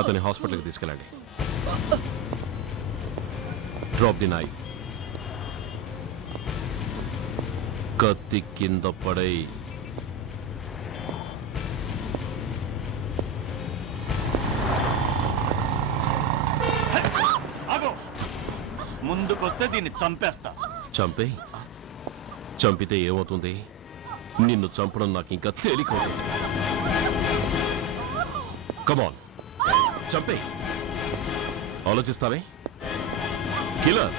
అతని హాస్పిటల్కి తీసుకెళ్ళండి. Drop the knife. కత్తి కింద పడై. ముందుకొస్తే దీన్ని చంపేస్తా. చంపితే ఏమవుతుంది? నిన్ను చంపడం నాకు ఇంకా తేలికవుతుంది. కమాన్, చంపే. ఆలోచిస్తావే కిల్లర్?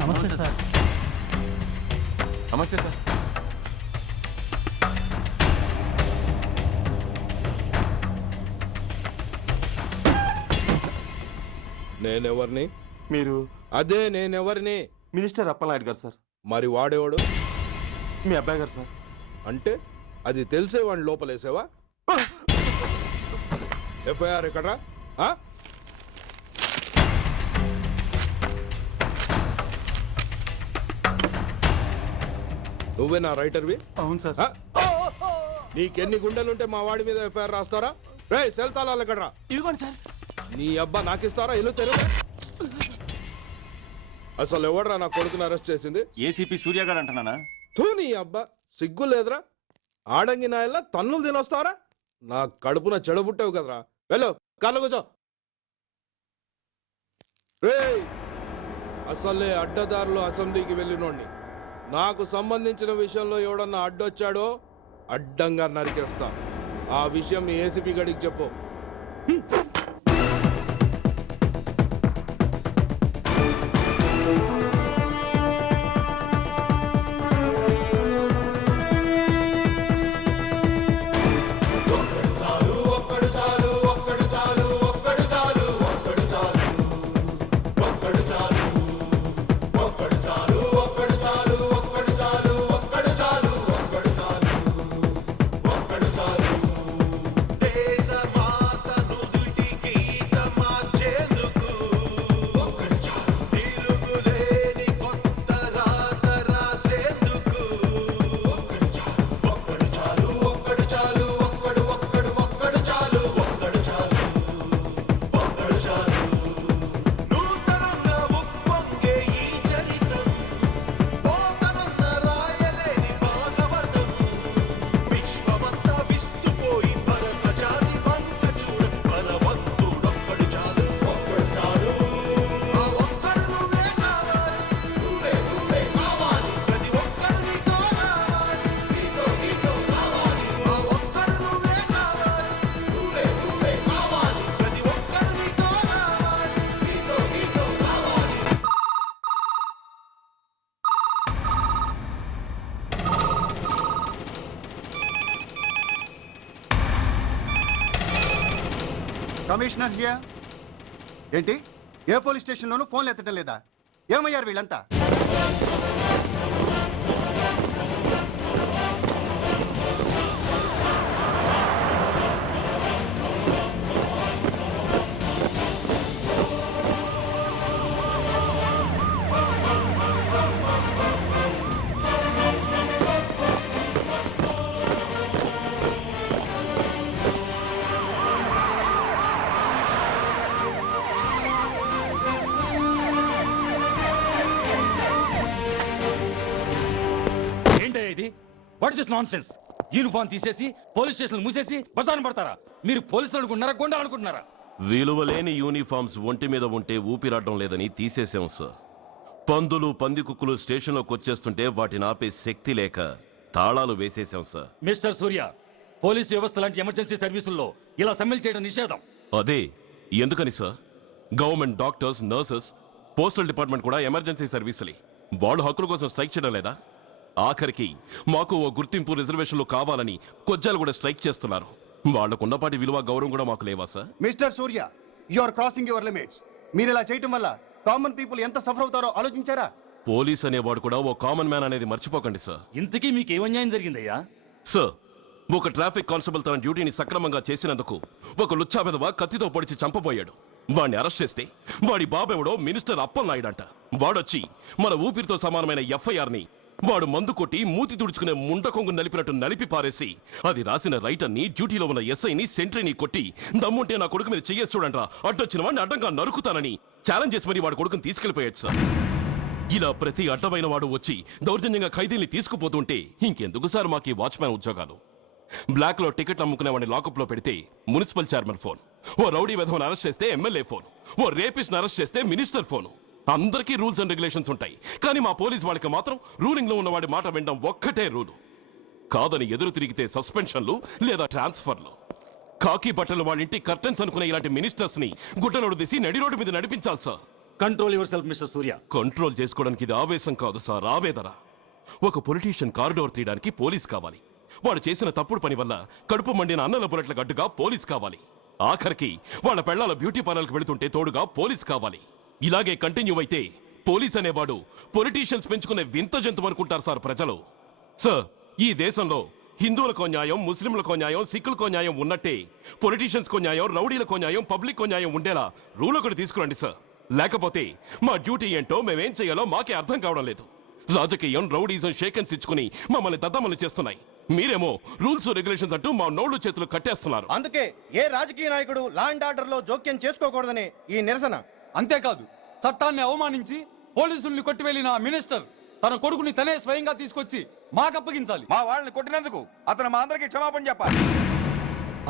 నమస్తే సార్. నమస్తే సార్. నేనెవరిని? మీరు? అదే నేనెవరిని? మినిస్టర్ అప్పలనాయుడు గారు సార్. మరి వాడేవాడు? మీ అబ్బాయి గారు సార్. అంటే అది తెలిసే వాడిని లోపలేసావా? ఎఫ్ఐఆర్ ఎక్కడ్రా? నువ్వే నా రైటర్వి అవును సార్. ఆ? నీకెన్ని గుండెలుంటే మా వాడి మీద ఎఫ్ఐఆర్ రాస్తారా? రే సెల్ తాళాలు ఎక్కడరా? ఇదిగోండి సార్. నీ అబ్బా నాకిస్తారా? ఇల్లు తెరువు. అసలు ఎవడరా నా కొడుకుని అరెస్ట్ చేసింది? ఏసీపీ సూర్య గారు అంటున్నానా? తూ నీ అబ్బా సిగ్గు లేదురా? ఆడంగి నాయల్లా తన్నులు తినొస్తారా? నా కడుపున చెడబుట్టావు కదరా. వెళ్ళు కార్లో కూర్చో. రే అసలే అడ్డదారులు అసెంబ్లీకి వెళ్ళినోడిని. నాకు సంబంధించిన విషయంలో ఎవడన్నా అడ్డొచ్చాడో అడ్డంగా నరికేస్తా. ఆ విషయం మీ ఏసీపీ గడికి చెప్పు. Commissioner here. ఏంటి ఏ పోలీస్ స్టేషన్లోనూ ఫోన్లు ఎత్తడం లేదా? ఏమయ్యారు వీళ్ళంతా? What is nonsense? యూనిఫామ్ తీసేసి పోలీస్ స్టేషన్ మూసేసి బజారు పడతారా? మీరు పోలీసులు అనుకుంటున్నారా, గుండా అనుకుంటున్నారా? విలువలేని యూనిఫామ్స్ ఒంటి మీద ఉంటే ఊపిరాడడం లేదని తీసేసాం సార్. పందులు పందికుక్కులు స్టేషన్లోకి వచ్చేస్తుంటే వాటిని ఆపే శక్తి లేక తాళాలు వేసేసాం సార్. మిస్టర్ సూర్య, పోలీస్ వ్యవస్థ లాంటి ఎమర్జెన్సీ సర్వీసుల్లో ఇలా సమ్మెలు చేయడం నిషేధం. అదే ఎందుకని sir? Government doctors, nurses, postal department కూడా ఎమర్జెన్సీ సర్వీసులే. వాళ్ళు హక్కుల కోసం స్ట్రైక్ చేయడం లేదా? ఆఖరికి మాకు ఓ గుర్తింపు రిజర్వేషన్లు కావాలని కొజ్జాలు కూడా స్ట్రైక్ చేస్తున్నారు. వాళ్లకున్నపాటి విలువ గౌరవం కూడా మాకు లేవా sir? Mister Surya, you are crossing your limits. మీరు ఇలా చేయటం వల్ల కామన్ పీపుల్ ఎంత సఫర్ అవుతారో ఆలోచించారా? పోలీస్ అనేవాడు కూడా ఓ కామన్ మ్యాన్ అనేది మర్చిపోకండి సార్. ఇంతకీ మీకు ఏమన్యాయం జరిగిందయ్యా? సార్, ఒక ట్రాఫిక్ కానిస్టేబుల్ తన డ్యూటీని సక్రమంగా చేసినందుకు ఒక లుచ్చా విధవ కత్తితో పొడిచి చంపబోయాడు. వాడిని అరెస్ట్ చేస్తే వాడి బాబెవడో మినిస్టర్ అప్పలనాయుడంట. వాడొచ్చి మన ఊపిరితో సమానమైన ఎఫ్ఐఆర్ని వాడు మందు కొట్టి మూతి తుడుచుకునే ముండకొంగు నలిపినట్టు నలిపి పారేసి అది రాసిన రైటర్ని, డ్యూటీలో ఉన్న ఎస్ఐని, సెంట్రీని కొట్టి దమ్ముంటే నా కొడుకు మీద చెయ్యేసి చూడంట్రా, అడ్డొచ్చిన వాడిని అడ్డంగా నరుకుతానని ఛాలెంజ్ చేసి మరి వాడి కొడుకుని తీసుకెళ్లిపోయాడు సార్. ఇలా ప్రతి అడ్డమైన వాడు వచ్చి దౌర్జన్యంగా ఖైదీల్ని తీసుకుపోతుంటే ఇంకెందుకు సార్ మాకు ఈ వాచ్మ్యాన్ ఉద్యోగాలు? బ్లాక్ లో టికెట్ అమ్ముకునే వాడిని లాకప్ లో పెడితే మున్సిపల్ చైర్మన్ ఫోన్, ఓ రౌడీ విధవను అరెస్ట్ చేస్తే ఎమ్మెల్యే ఫోన్, ఓ రేపిస్ట్ అరెస్ట్ చేస్తే మినిస్టర్ ఫోను. అందరికీ రూల్స్ అండ్ రెగ్యులేషన్స్ ఉంటాయి, కానీ మా పోలీస్ వాళ్ళకి మాత్రం రూలింగ్ లో ఉన్న వాడి మాట వినడం ఒక్కటే రూలు. కాదని ఎదురు తిరిగితే సస్పెన్షన్లు లేదా ట్రాన్స్ఫర్లు. కాకి బట్టలు వాళ్ళ ఇంటి కర్టెన్స్ అనుకునే ఇలాంటి మినిస్టర్స్ ని గుడ్డలోడు తీసి నడి రోడ్డు మీద నడిపించాలి sir. Control your self mister Surya. Control చేసుకోవడానికి ఇది ఆవేశం కాదు సార్, ఆవేదన. ఒక పొలిటీషియన్ కారిడోర్ తీయడానికి పోలీస్ కావాలి. వాడు చేసిన తప్పుడు పని వల్ల కడుపు మండిన అన్నల బుల్లెట్ల గడ్డుగా పోలీస్ కావాలి. ఆఖరికి వాళ్ళ పెళ్లాల బ్యూటీ పార్లర్కి వెళుతుంటే తోడుగా పోలీస్ కావాలి. ఇలాగే కంటిన్యూ అయితే పోలీస్ అనేవాడు పొలిటీషియన్స్ పెంచుకునే వింత జంతువు అనుకుంటారు సార్ ప్రజలు. సార్, ఈ దేశంలో హిందువులకో న్యాయం, ముస్లింలకో న్యాయం, సిక్కులకో న్యాయం ఉన్నట్టే పొలిటీషియన్స్కో న్యాయం, రౌడీలకో న్యాయం, పబ్లిక్కో న్యాయం ఉండేలా రూల్ ఒకటి తీసుకురండి సార్. లేకపోతే మా డ్యూటీ ఏంటో మేమేం చేయాలో మాకే అర్థం కావడం లేదు. రాజకీయం రౌడీజం షేకెన్స్ ఇచ్చుకుని మమ్మల్ని దద్దమలు చేస్తున్నాయి. మీరేమో రూల్స్ రెగ్యులేషన్స్ అంటూ మా నోళ్లు చేతులు కట్టేస్తున్నారు. అందుకే ఏ రాజకీయ నాయకుడు లా అండ్ ఆర్డర్ లో జోక్యం చేసుకోకూడదని ఈ నిరసన. అంతేకాదు, చట్టాన్ని అవమానించి పోలీసుల్ని కొట్టివెళ్లిన ఆ మినిస్టర్ తన కొడుకుని తనే స్వయంగా తీసుకొచ్చి మాకు అప్పగించాలి. మా వాళ్ళని కొట్టినందుకు అతను మా అందరికీ క్షమాపణ చెప్పాలి.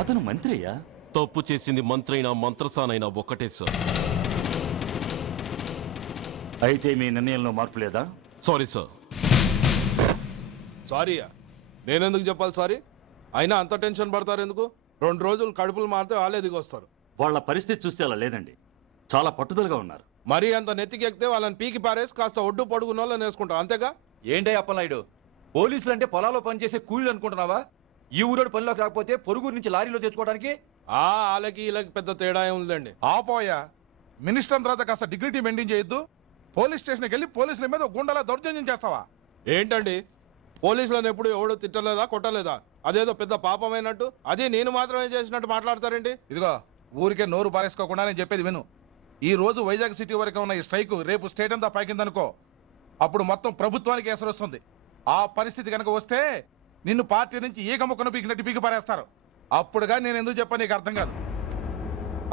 అతను మంత్రి అయ్యా. తప్పు చేసింది మంత్రి అయినా మంత్రసానైనా ఒక్కటే సార్. అయితే మీ నిర్ణయంలో మార్పు లేదా? Sorry sir. సారీయా? నేనెందుకు చెప్పాలి సారీ? అయినా అంత టెన్షన్ పడతారు ఎందుకు? 2 రోజులు కడుపులు మారితే వాళ్ళే దిగొస్తారు. వాళ్ళ పరిస్థితి చూస్తే అలా లేదండి, చాలా పట్టుదలగా ఉన్నారు. మరీ అంత నెత్తికెక్కితే వాళ్ళని పీకి పారేసి కాస్త ఒడ్డు పొడుగున్న వాళ్ళని వేసుకుంటాం, అంతేగా? ఏంటే అప్పలనాయుడు, పోలీసులు అంటే పొలాల్లో పనిచేసే కూలీలు అనుకుంటున్నావా? ఈ ఊరోడు పనిలోకి రాకపోతే పొరుగురు నుంచి లారీలో తెచ్చుకోవడానికి వాళ్ళకి వీళ్ళకి పెద్ద తేడా ఉందండి. ఆపోయా, మినిస్టర్ తర్వాత కాస్త డిగ్నిటీ మెయింటైన్ చేయొద్దు. పోలీస్ స్టేషన్కి వెళ్ళి పోలీసుల మీద గుండెలా దౌర్జన్యం చేస్తావా? ఏంటండి, పోలీసులను ఎప్పుడు ఎవడో తిట్టలేదా కొట్టలేదా? అదేదో పెద్ద పాపమైనట్టు అది నేను మాత్రమే చేసినట్టు మాట్లాడతారేంటి? ఇదిగో, ఊరికే నోరు పారేసుకోకుండా నేను చెప్పేది విను. ఈ రోజు వైజాగ్ సిటీ వరకు ఉన్న ఈ స్ట్రైక్ రేపు స్టేట్ అంతా పైకిందనుకో, అప్పుడు మొత్తం ప్రభుత్వానికి ఎసరు వస్తుంది. ఆ పరిస్థితి కనుక వస్తే నిన్ను పార్టీ నుంచి ఈగ ముక్కను పీకినట్టు పీకి పారేస్తారు. అప్పుడుగా నేను ఎందుకు చెప్పాను నీకు అర్థం కాదు.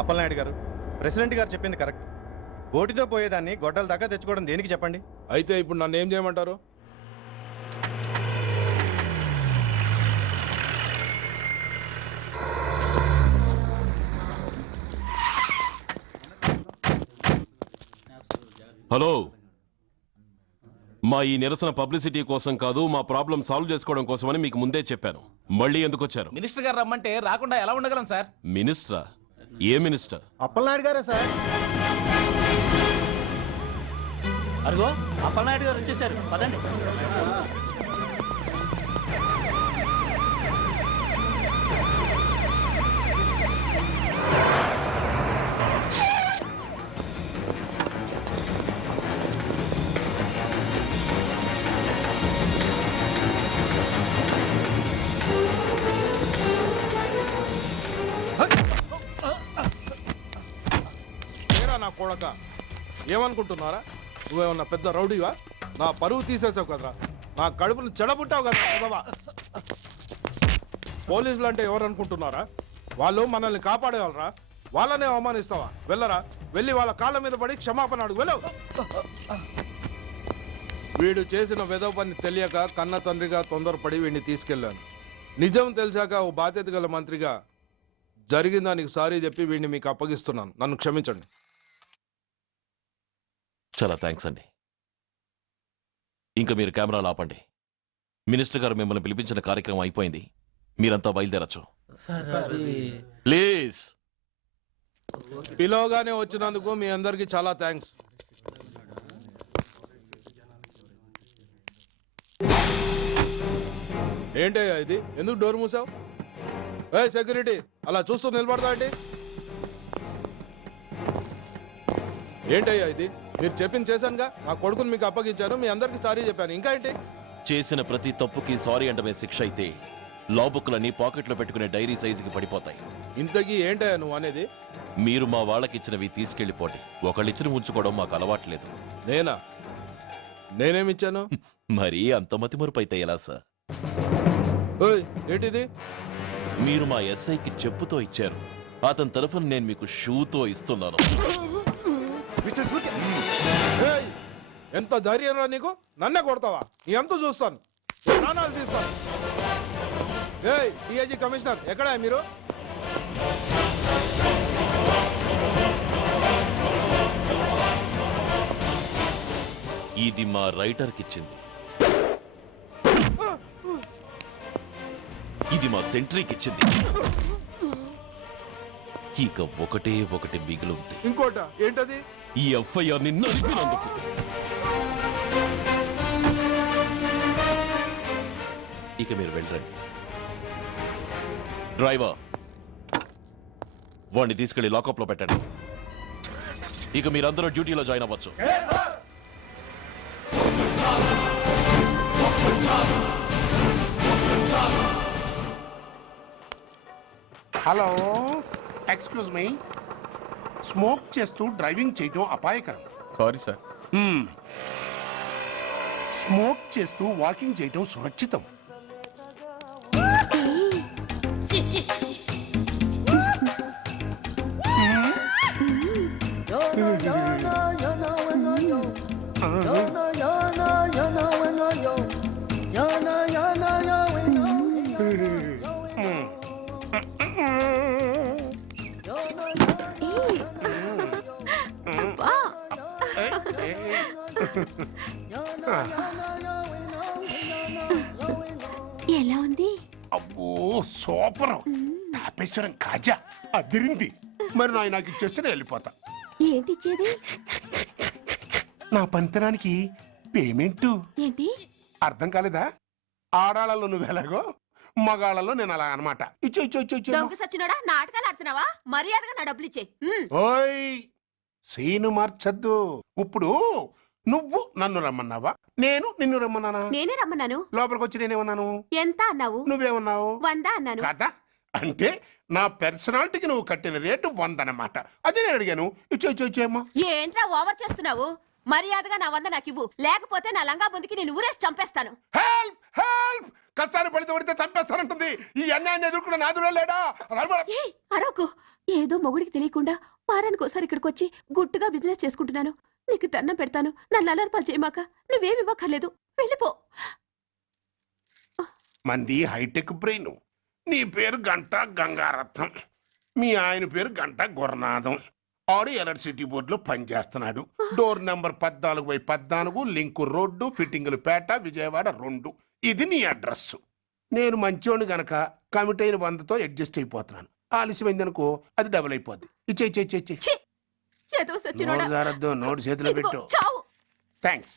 అప్పలనాయుడు గారు, ప్రెసిడెంట్ గారు చెప్పింది కరెక్ట్. గోటితో పోయేదాన్ని గొడ్డల దాకా తెచ్చుకోవడం దేనికి చెప్పండి? అయితే ఇప్పుడు నన్ను ఏం చేయమంటారు? హలో, మా ఈ నిరసన పబ్లిసిటీ కోసం కాదు, మా ప్రాబ్లం సాల్వ్ చేసుకోవడం కోసమని మీకు ముందే చెప్పాను. మళ్ళీ ఎందుకు వచ్చారు? మినిస్టర్ గారు రమ్మంటే రాకుండా ఎలా ఉండగలం సార్? మినిస్టరా? ఏ మినిస్టర్? అప్పలనాయుడు గారే సార్. అరుగో అప్పలనాయుడు గారు వచ్చేసారు, పదండి. నా కొడక, ఏమనుకుంటున్నారా? నువ్వేమన్నా పెద్ద రౌడీవా? నా పరువు తీసేసావు కదరా, నా కడుపును చెడబుట్టావు కదా. పోలీసులు అంటే ఎవరు అనుకుంటున్నారా? వాళ్ళు మనల్ని కాపాడేవాళ్ళరా? వాళ్ళనే అవమానిస్తావా? వెళ్ళరా, వెళ్ళి వాళ్ళ కాళ్ళ మీద పడి క్షమాపణ అడుగు, వెళ్ళవు. వీడు చేసిన వెధవ పని తెలియక కన్న తండ్రిగా తొందరపడి వీడిని తీసుకెళ్లాను. నిజం తెలిసాక ఓ బాధ్యత గల మంత్రిగా జరిగిన దానికి సారీ చెప్పి వీడిని మీకు అప్పగిస్తున్నాను. నన్ను క్షమించండి. చాలా థ్యాంక్స్ అండి. ఇంకా మీరు కెమెరాలు ఆపండి. మినిస్టర్ గారు మిమ్మల్ని పిలిపించిన కార్యక్రమం అయిపోయింది, మీరంతా బయలుదేరచ్చు ప్లీజ్. పిలవగానే వచ్చినందుకు మీ అందరికీ చాలా థ్యాంక్స్. ఏంటయ్యా ఇది? ఎందుకు డోర్ మూసావు? ఏ సెక్యూరిటీ, అలా చూస్తూ నిలబడతా ఏంటి? ఏంటయ్యా ఇది? మీరు చెప్పింది చేశానుగా, నా కొడుకుని మీకు అప్పగించాను, మీ అందరికీ సారీ చెప్పాను, ఇంకా ఏంటి? చేసిన ప్రతి తప్పుకి సారీ అంటమే శిక్ష అయితే లా బుక్లన్నీ పాకెట్లో పెట్టుకునే డైరీ సైజుకి పడిపోతాయి. ఇంతకీ ఏంటయ్యా నువ్వు అనేది? మీరు మా వాళ్ళకిచ్చినవి తీసుకెళ్లిపోండి. ఒకళ్ళిచ్చిన ఉంచుకోవడం మాకు అలవాట్లేదు. నేనా? నేనేమిచ్చాను? మరి అంత మతిమరుపు అయితే ఎలా సార్? ఓయ్, ఏంటిది? మీరు మా ఎస్ఐకి చెప్పుతో ఇచ్చారు, అతని తరఫున నేను మీకు షూతో ఇస్తున్నాను. ఏయ్, ఎంత ధైర్యం రా నీకు? నన్నే కొడతావా? నీ ఎంత చూస్తాను, ప్రాణాలు తీస్తాను. ఏయ్ డిఐజీ కమిషనర్, ఎక్కడా మీరు? ఇది మా రైటర్కి ఇచ్చింది, ఇది మా సెంట్రీకి ఇచ్చింది. ఇక ఒకటే ఒకటి మిగిలి ఉంది. ఇంకోట ఏంటది? ఈ ఎఫ్ఐఆర్ ని నలిపినందుకు. ఇక మీరు వెళ్ళండి. డ్రైవర్, వాడిని తీసుకెళ్లి లాకప్ లో పెట్టండి. ఇక మీరందరూ డ్యూటీలో జాయిన్ అవ్వచ్చు. Hello, excuse me. స్మోక్ చేస్తూ డ్రైవింగ్ చేయటం అపాయకరం. Sorry sir. స్మోక్ చేస్తూ వాకింగ్ చేయటం సురక్షితం. ఎలా ఉంది? అబ్బో సూపర్. తాపేశ్వరం కాజా అదిరింది. మరి నాకు ఇచ్చేస్తే నేను వెళ్ళిపోతా. ఏంటి ఇచ్చేది? నా పంతనానికి పేమెంట్. ఏంటి అర్థం కాలేదా? ఆడాళ్ళలో నువ్వు ఎలాగో మగాళ్ళలో నేను అలా అనమాట. ఇచ్చో ఇచ్చో ఇచ్చో ఇచ్చో. దొంగ సచ్చినోడా, నాటకాలు ఆడుతున్నావా? మర్యాదగా నా డబ్బులు ఇచ్చే. ఓయ్ సీను మార్చద్దు. ఇప్పుడు నువ్వు నన్ను రమ్మన్నావా, నేను నిన్ను రమ్మన్నానా? నేనే రమ్మన్నాను. లోపలికి వచ్చి నేనేమన్నాను? ఎంత అన్నావు? నువ్వేమన్నావు? 100 అన్నాను. కదా అంటే నా పర్సనాలిటీకి నువ్వు కట్టిన రేటు 100 అన్నమాట. అదే నేను అడిగాను. ఇచ్చో ఇచ్చో ఇచ్చేమ్మా. ఏంట్రా ఓవర్ చేస్తున్నావు? మర్యాదగా నా 100 నాకు ఇవ్వు, లేకపోతే నా లంగా బొందికి నేను ఊరేసి చంపేస్తాను. Help help. కష్టాలు పడితే చంపేస్తానంటుంది. ఈ అన్యాయాన్ని ఎదుర్కొన్న నాదుడే లేడా? ఏయ్, అరవకు. ఏదో మొగుడికి తెలియకుండా వారానికి ఒకసారి ఇక్కడికి వచ్చి గుట్టుగా బిజినెస్ చేసుకుంటున్నాను. నీకు దండం పెడతాను, నన్ను అలర్పాలు చేయమాక. నువ్వేమి ఇవ్వక్కర్లేదు, వెళ్ళిపో. మంది హైటెక్ బ్రెయిన్. నీ పేరు గంట గంగారత్నం, మీ ఆయన పేరు గంట గురనాథం. ఆడు ఎలక్ట్రిసిటీ బోర్డులో పనిచేస్తున్నాడు. డోర్ నెంబర్ 14/14, లింకు రోడ్డు, ఫిట్టింగులు పేట, విజయవాడ 2. ఇది నీ అడ్రస్. నేను మంచోని గనక కమిట్ అయిన 100తో అడ్జస్ట్ అయిపోతున్నాను. ఆలస్యమైందనుకో అది డబుల్ అయిపోద్ది. ఇచ్చే నోటు చేతిలో పెట్టు. థ్యాంక్స్.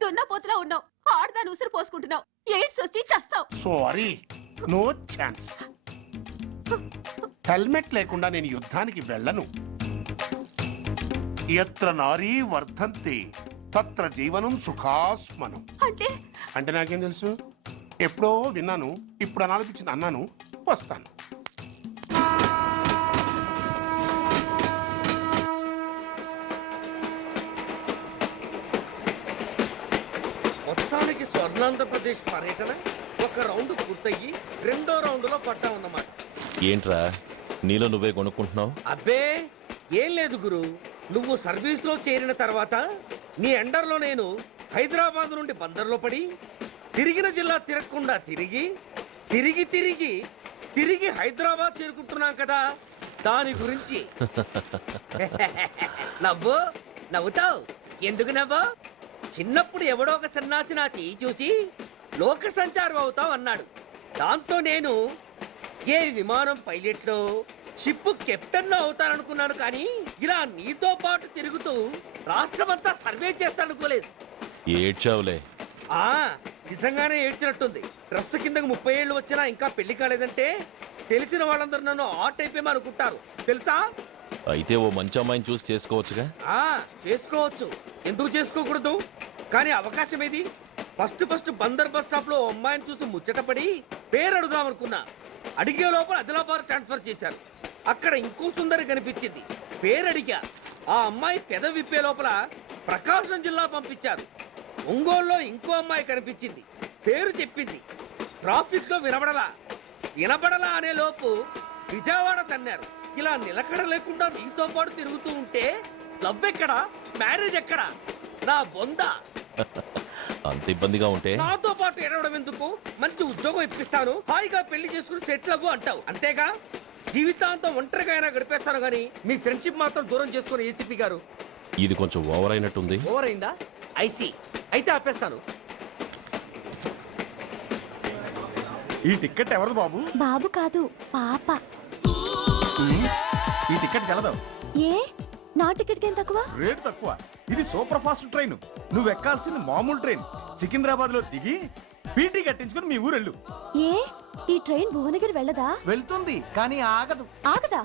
దున్నపోతులా ఉన్నావు, ఆడదాని ఉసురు పోసుకుంటున్నావు. ఎయిడ్స్ వచ్చి చస్తావు. Sorry, no chance. హెల్మెట్ లేకుండా నేను యుద్ధానికి వెళ్ళను. ఎత్ర నారీ వర్ధంతి తత్ర జీవనం సుఖాస్మనం. అంటే నాకేం తెలుసు? ఎప్పుడో విన్నాను, ఇప్పుడు అనాలనిపించింది అన్నాను. వస్తాను. మొత్తానికి స్వర్ణాంధ్రప్రదేశ్ పర్యటన ఒక రౌండ్ పూర్తయ్యి 2వ రౌండ్లో పట్టామన్నమాట. ఏంట్రా నీలో నువ్వే కొనుక్కుంటున్నావు? అబ్బే ఏం లేదు గురు. నువ్వు సర్వీస్ లో చేరిన తర్వాత నీ అండర్లో నేను హైదరాబాద్ నుండి బందర్లో పడి తిరిగిన జిల్లా తిరగకుండా తిరిగి తిరిగి తిరిగి తిరిగి హైదరాబాద్ చేరుకుంటున్నాం కదా, దాని గురించి. నవ్వు నవ్వుతావు ఎందుకు నవ్వు? చిన్నప్పుడు ఎవడో ఒక సన్నాసి నా చెయ్యి చూసి లోక సంచారం అవుతావు అన్నాడు. దాంతో నేను ఏ విమానం పైలట్లో షిప్ కెప్టెన్ అవుతాననుకున్నాను. కానీ ఇలా నీతో పాటు తిరుగుతూ రాష్ట్రమంతా సర్వే చేస్తానుకోలేదు. ఏడ్చావులే. నిజంగానే ఏడ్చినట్టుంది. డ్రెస్ కిందకు 30 ఏళ్ళు వచ్చినా ఇంకా పెళ్లి కాలేదంటే తెలిసిన వాళ్ళందరూ నన్ను ఆ టైప్ ఏమో అనుకుంటారు తెలుసా? అయితే ఓ మంచి అమ్మాయిని చూసి చేసుకోవచ్చుగా. చేసుకోవచ్చు, ఎందుకు చేసుకోకూడదు? కానీ అవకాశం ఏది? ఫస్ట్ బందర్ బస్ స్టాప్ లో అమ్మాయిని చూసి ముచ్చటపడి పేరు అడుగుదామనుకున్నా. అడిగే లోపల ఆదిలాబాద్ ట్రాన్స్ఫర్ చేశారు. అక్కడ ఇంకో సుందరి కనిపించింది. పేరు అడిగా. ఆ అమ్మాయి పెద విప్పే లోపల ప్రకాశం జిల్లా పంపించారు. ఒంగోలులో ఇంకో అమ్మాయి కనిపించింది. పేరు చెప్పింది. ట్రాఫిక్ లో వినబడలా అనే లోపు విజయవాడ తన్నారు. ఇలా నిలకడ లేకుండా నీతో పాటు తిరుగుతూ ఉంటే లవ్ ఎక్కడా, మ్యారేజ్ ఎక్కడా? నా బొంద. అంత ఇబ్బందిగా ఉంటే నాతో పాటు ఎడవడం ఎందుకు? మంచి ఉద్యోగం ఇప్పిస్తాను, హాయిగా పెళ్లి చేసుకుని సెటిల్ అవ్వు అంటావు అంతేగా. జీవితాంతం ఒంటరిగా అయినా గడిపేస్తాను గానీ మీ ఫ్రెండ్షిప్ మాత్రం దూరం చేసుకుని ఏసీపీ గారు. ఇది కొంచెం ఓవర్ అయినట్టుంది. ఓవర్ అయిందా? ఐసీ. అయితే ఆపేస్తాను. ఈ టికెట్ ఎవరిది బాబు? బాబు కాదు, పాప. ఈ టికెట్ గలదు. ఏ నా టికెట్ ఏం తక్కువ? రేటు తక్కువ. ఇది సూపర్ ఫాస్ట్ ట్రైన్. నువ్వు ఎక్కాల్సింది మామూలు ట్రైన్. సికింద్రాబాద్ లో దిగి పీటీ కట్టించుకుని మీ ఊరెళ్ళు. ఏ ఈ ట్రైన్ భువనగిరి వెళ్ళదా? వెళ్తుంది కానీ ఆగదు. ఆగదా?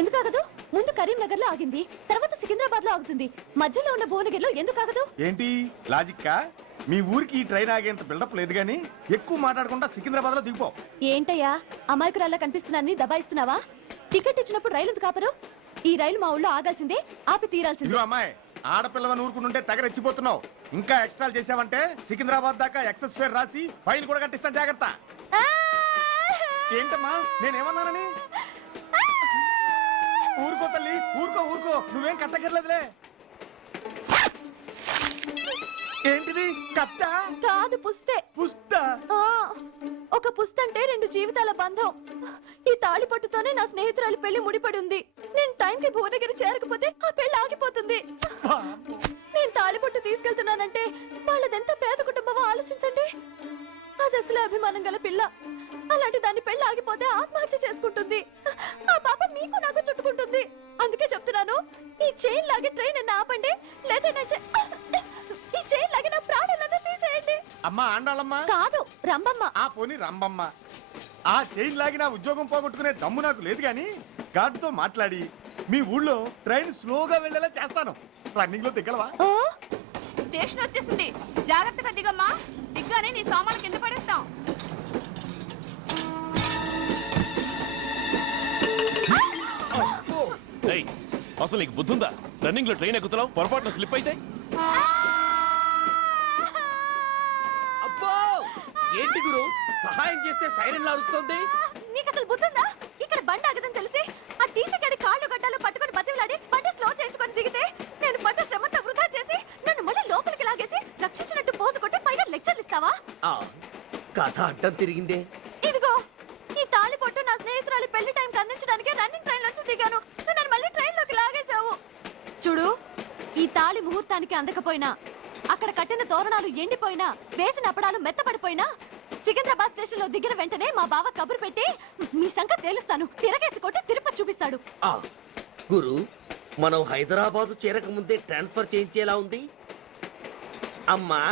ఎందుకు ఆగదు? ముందు కరీంనగర్ లో ఆగింది, తర్వాత సికింద్రాబాద్ లో ఆగుతుంది. మధ్యలో ఉన్న భువనగిరిలో ఎందుకు ఆగదు? ఏంటి లాజిక్కా? మీ ఊరికి ఈ ట్రైన్ ఆగేంత బిల్డప్ లేదు గానీ ఎక్కువ మాట్లాడకుండా సికింద్రాబాద్ లో దిగిపో. ఏంటయ్యా అమాయకురాల్లా కనిపిస్తున్నానని దబాయిస్తున్నావా? టికెట్ ఇచ్చినప్పుడు రైలు ఎందుకు ఆపరు? ఈ రైలు మా ఊళ్ళో ఆగాల్సిందే, ఆపి తీరాల్సిందే. అమ్మాయి ఆడపిల్లవ నూరుకుంటుంటే తెగ రెచ్చిపోతున్నావు. ఇంకా ఎక్స్ట్రా చేసావంటే సికింద్రాబాద్ దాకా ఎక్సెస్ ఫేర్ రాసి ఫైన్ కూడా కట్టిస్తాను, జాగ్రత్త. ఏంటమ్మా నేనేమన్నానని? ఊరుకో తల్లి, ఊరుకో ఊరుకో, నువ్వేం కట్టగర్లేదులే. ఏంటిది కట్ట? కాదు పుస్తే. పుస్త? ఒక పుస్తంటే 2 జీవితాల బంధం. ఈ తాళి పట్టుతోనే నా స్నేహితురాలి పెళ్లి ముడిపడి ఉంది. నేను టైంకి భువనగిరి చేరకపోతే ఆ పెళ్లి ఆగిపోతుంది. నేను తాళిపట్టు తీసుకెళ్తున్నానంటే వాళ్ళదెంత పేద కుటుంబమో ఆలోచించండి. అది అసలు అభిమానం గల పిల్ల. అలాంటి దాని పెళ్లి ఆగిపోతే ఆత్మహత్య చేసుకుంటుంది. ఆ పాప మీకు నాకు చుట్టుకుంటుంది. అందుకే చెప్తున్నాను, ఈ చైన్ లాగే ట్రైన్ అన్న ఆపండి, లేదా ఈ చైన్ లాగే నా ప్రాణాలన్నా తీసేయండి. అమ్మా ఆండాళ్ళమ్మ కాదు, రంబమ్మ. ఆ పోని రంబమ్మ. ఆ చైన్ లాగి నా ఉద్యోగం పోగొట్టుకునే దమ్ము నాకు లేదు గాని గార్డుతో మాట్లాడి మీ ఊళ్ళో ట్రైన్ స్లోగా వెళ్ళేలా చేస్తాను. రన్నింగ్ లో దిగలవా? స్టేషన్ వచ్చేసింది, జాగ్రత్తగా దిగమ్మా. దిగ్గానే నీ సామాన్లు కింద పడేస్తాం. ఏయ్, అసలు నీకు బుద్ధుందా? రన్నింగ్ లో ట్రైన్ ఎక్కుతున్నావు, పొరపాటున స్లిప్ అయితే? అబ్బో ఏంటి గురు, సహాయం చేస్తే సైరన్ లాగుతుంది. నీకు అసలు బుద్ధుందా? ఇక్కడ బండి ఆగదని తెలిసి ఆ టీసీగాడి కాళ్ళు గడ్డలు పట్టుకొని బతిలాడి బండి స్లో చేసుకొని దిగితే నేను పడ్డ శ్రమంతా వృధా చేసి నన్ను మళ్ళీ లోపలికి లాగేసి రక్షించినట్టు పోసు కొట్టి పైగా లెక్చర్లు ఇస్తావా? కథ అడ్డం తిరిగిందే. ఇదిగో ఈ తాళి పొట్టు నా స్నేహితురాలి పెళ్లి టైంకి అందించడానికి రన్నింగ్ ట్రైన్ నుంచి దిగాను. నన్ను మళ్ళీ ట్రైన్ లోకి లాగేశావు. చూడు, ఈ తాళి ముహూర్తానికి అందకపోయినా, అక్కడ కట్టిన తోరణాలు ఎండిపోయినా, వేసిన అప్పడాలు మెత్తపడిపోయినా, సికింద్రాబాద్ స్టేషన్ లో దిగిన వెంటనే మా బావ కబురు పెట్టి మీ సంగతి తేలుస్తాను, తిరగేసి కొట్టి తిరుపతి చూపిస్తాడు. గురు, మనం హైదరాబాద్ చేరక ముందే ట్రాన్స్ఫర్ చేయించేలా ఉంది. అమ్మా,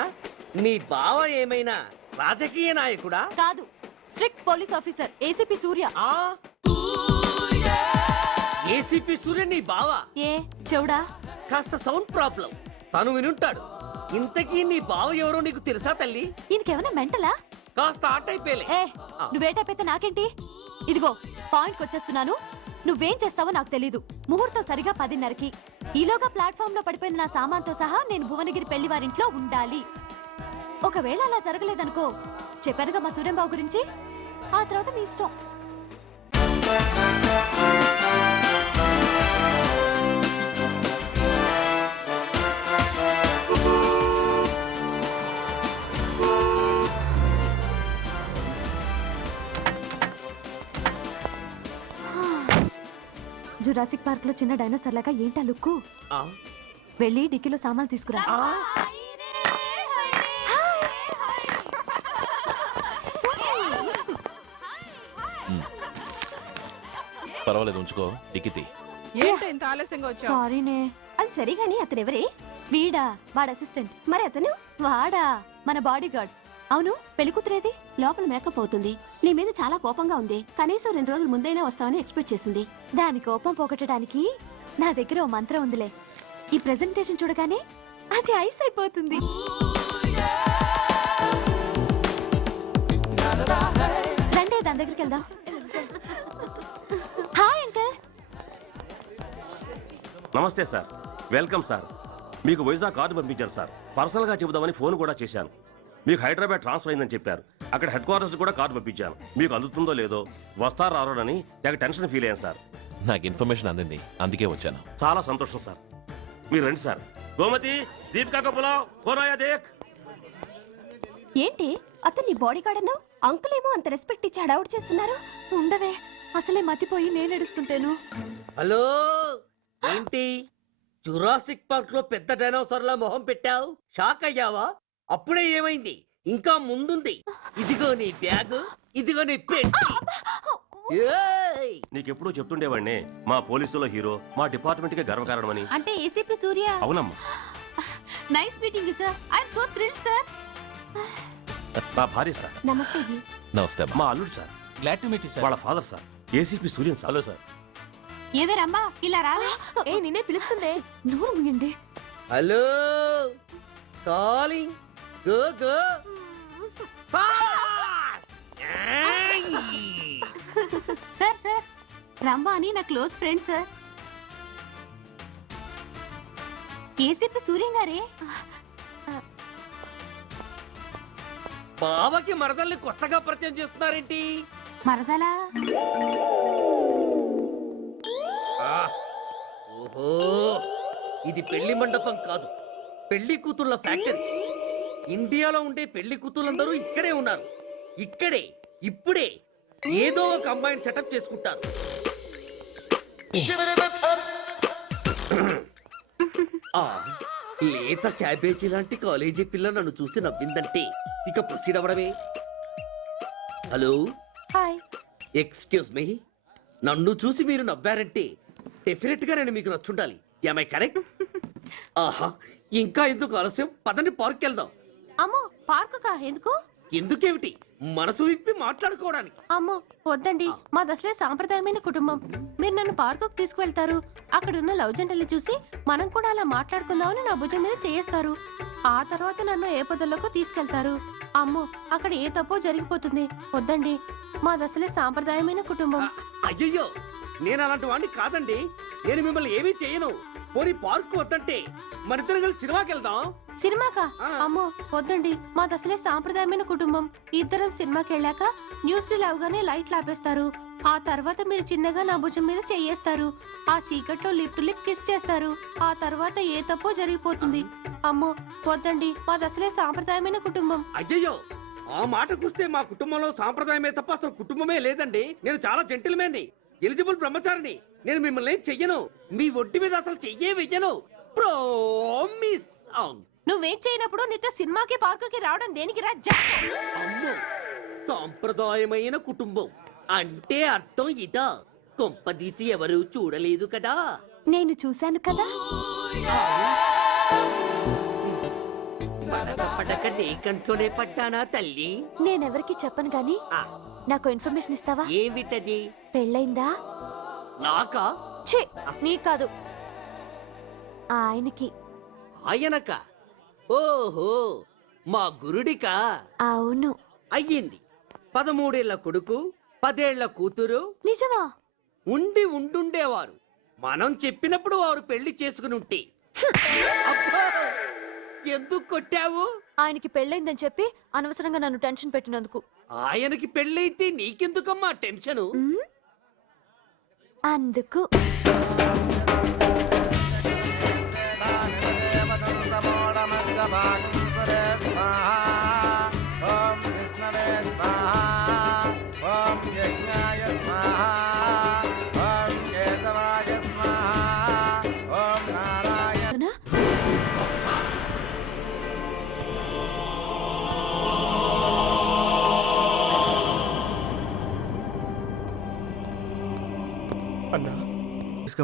నీ బావ ఏమైనా రాజకీయ నాయకుడా? కాదు, స్ట్రిక్ట్ పోలీస్ ఆఫీసర్, ఏసీపీ సూర్య. ఏసీపీ సూర్య నీ బావ? ఏ చెవుడా? కాస్త సౌండ్ ప్రాబ్లం, తను వినుంటాడు. ఇంతకీ నీ బావ ఎవరో నీకు తెలుసా తల్లి? ఈయనకేమైనా మెంటలా? కాస్త ఆటైపోయలే. నువ్వేటైపోతే నాకేంటి? ఇదిగో పాయింట్కి వచ్చేస్తున్నాను. నువ్వేం చేస్తావో నాకు తెలీదు. ముహూర్తం సరిగా 10:30కి. ఈలోగా ప్లాట్ఫామ్ లో పడిపోయిన నా సామాన్తో సహా నేను భువనగిరి పెళ్లి వారింట్లో ఉండాలి. ఒకవేళ అలా జరగలేదనుకో, చెప్పానుగా మా సూర్యంబాబు గురించి, ఆ తర్వాత మీ ఇష్టం. జురాసిక్ పార్క్ లో చిన్న డైనోసార్ లాగా ఏంటా లుక్కు? వెళ్ళి డిక్కీలో సామాన్లు తీసుకురా. పర్వాలేదు, ఉంచుకో. డిక్కితి. సారీనే. అది సరిగాని అతనెవరే? వీడా, వాడు అసిస్టెంట్. మరి అతను? వాడా, మన బాడీ గార్డ్. అవును, పెళ్లి కూతురేది? లోపల మేకప్ అవుతుంది. నీ మీద చాలా కోపంగా ఉంది. కనీసం 2 రోజుల ముందైనా వస్తామని ఎక్స్పెక్ట్ చేసింది. దాని కోపం పోగొట్టడానికి నా దగ్గర ఓ మంత్రం ఉందిలే. ఈ ప్రెజెంటేషన్ చూడగానే అది ఐస్ అయిపోతుంది. రండి, దాని దగ్గరికి వెళ్దాం. Hi uncle. నమస్తే సార్, వెల్కమ్ సార్. మీకు వైజాగ్ కార్డు పంపించారు సార్. పర్సనల్ గా చెబుదామని ఫోన్ కూడా చేశాను. మీకు హైదరాబాద్ ట్రాన్స్ఫర్ అయిందని చెప్పారు. అక్కడ హెడ్ క్వార్టర్స్ కూడా కార్డు పంపించాను. మీకు అందుతుందో లేదో, వస్తారో రారోడని నాకు టెన్షన్ ఫీల్ అయ్యాను సార్. నాకు ఇన్ఫర్మేషన్ అందింది, అందుకే వచ్చాను. చాలా సంతోషం సార్. మీరు రండి సార్. గోమతి, దీపికా కపులావ్, కోరాయా దేక్. ఏంటి అతను నీ బాడీ గార్డ్ అన్నావు? అంకుల్ ఏమో అంత రెస్పెక్ట్ ఇచ్చి హడావుడు చేస్తున్నారు. ఉండవే, అసలే మతిపోయి నేను ఎడుస్తుంటాను. హలో, ఏంటి జురాసిక్ పార్క్ లో పెద్ద డైనోసార్ లా మొహం పెట్టావు? షాక్ అయ్యావా? అప్పుడే ఏమైంది? ఇంకా ముందుంది. ఇదిగో నీ బ్యాగ్, ఇదిగో నీ పెట్టి. నీకెప్పుడు చెప్తుండేవాడిని, మా పోలీసులో హీరో, మా డిపార్ట్మెంట్ కే గర్వకారణమని. అంటే ఏసీపీ సూర్య? అవునమ్మా. Nice meeting sir. I am so thrilled sir. మా భార్య సార్. నమస్తే జీ. నమస్తే. మా అల్లుడు sir. Glad to meet you sir. వాళ్ళ father sir, ACP Suryan sir. Hello sir. ఏవేరమ్మా, ఇలా రావే. ఏ నిన్నే పిలుస్తుందే. నోరు ముయండి. Hello, calling. Go go. Sir sir, రమ్మ అని నా close friend sir. ACP Suryam గారే. బావకి మరదల్ని కొత్తగా పరిచయం చేస్తున్నారేంటి? మరదలా? ఓహో, ఇది పెళ్లి మండపం కాదు, పెళ్లి కూతుళ్ళ ఫ్యాక్టరీ. ఇండియాలో ఉండే పెళ్లి కూతుళ్ళందరూ ఇక్కడే ఉన్నారు. ఇక్కడే ఇప్పుడే ఏదో ఒక అమ్మాయిని సెటప్ చేసుకుంటారు. ఆ లేత క్యాబేజీ లాంటి కాలేజీ పిల్ల నన్ను చూసి నవ్విందంటే ఇక ప్రొసీడ్ అవ్వడమే. Hello, hi. ఎక్స్క్యూజ్ మీ, నన్ను చూసి మీరు నవ్వారంటే డెఫినెట్ గా నేను మీకు నచ్చుండాలి. I correct? ఆహా, ఇంకా ఎందుకు ఆలస్యం? పదండి పార్క్ వెళ్దాం. అమ్మో, పార్కుకా? ఎందుకు? ఎందుకేమిటి, మనసు విప్పి మాట్లాడుకోవడానికి. అమ్మో వద్దండి, మాది అసలే సాంప్రదాయమైన కుటుంబం. మీరు నన్ను పార్కుకు తీసుకువెళ్తారు, అక్కడున్న లవ్ జంటలు చూసి మనం కూడా అలా మాట్లాడుకుందామని నా భుజం మీద చేస్తారు. ఆ తర్వాత నన్ను ఏ పొదల్లోకి తీసుకెళ్తారు. అమ్మో, అక్కడ ఏ తప్పో జరిగిపోతుంది. వద్దండి, మాది అసలే సాంప్రదాయమైన కుటుంబం. అయ్యయ్యో, నేను అలాంటి వాడిని కాదండి. నేను మిమ్మల్ని ఏమీ చేయను. పోనీ పార్క్ వద్దంటే మరిద్దరం కలిసి సినిమాకి వెళ్దాం. సినిమాకా? అమ్మో వద్దండి, మాది అసలే సాంప్రదాయమైన కుటుంబం. ఇద్దరం సినిమాకి వెళ్ళాక న్యూస్ అవగానే లైట్లు ఆపేస్తారు. ఆ తర్వాత మీరు చిన్నగా నా భుజం మీద చెయ్యేస్తారు. ఆ చీకట్లో లిప్ టు లిప్ కిస్ చేస్తారు. ఆ తర్వాత ఏ తప్పో జరిగిపోతుంది. అమ్మో వద్దండి, మాది అసలే సాంప్రదాయమైన కుటుంబం. అయ్యయ్యో, ఆ మాటకొస్తే మా కుటుంబంలో సాంప్రదాయమే తప్ప అసలు కుటుంబమే లేదండి. నేను చాలా జెంటిల్మెన్ని, ఎలిజిబుల్ బ్రహ్మచారిని. నేను మిమ్మల్ని ఏం చెయ్యను. మీ ఒంటి మీద అసలు చెయ్యే వెయ్యను. ప్రామిస్. నువ్వేం చేయనప్పుడు నీతో సినిమాకి పార్కుకి రావడం దేనికి రా? అమ్మో, సాంప్రదాయమైన కుటుంబం అంటే అర్థం ఇదా? కొంపదీసి ఎవరు చూడలేదు కదా? నేను చూశాను కదా. పడక నీ కంట్లోనే పడ్డానా తల్లి? నేనెవరికి చెప్పను గాని నాకు ఇన్ఫర్మేషన్ ఇస్తావా? ఏమిటది? పెళ్ళైందా? నాకా? ఛీ, నీ కాదు, ఆయనకి. ఆయనక? ఓహో, మా గురుడికా? అవును. అయ్యింది. 13 ఏళ్ల కొడుకు, 10 ఏళ్ల కూతురు. నిజమా? ఉండుండేవారు. మనం చెప్పినప్పుడు వారు పెళ్లి చేసుకుని ఉంటే. అబ్బా, ఎందుకు కొట్టావు? ఆయనకి పెళ్ళైందని చెప్పి అనవసరంగా నన్ను టెన్షన్ పెట్టినందుకు. ఆయనకి పెళ్ళైతే నీకెందుకమ్మా టెన్షను? అందుకు.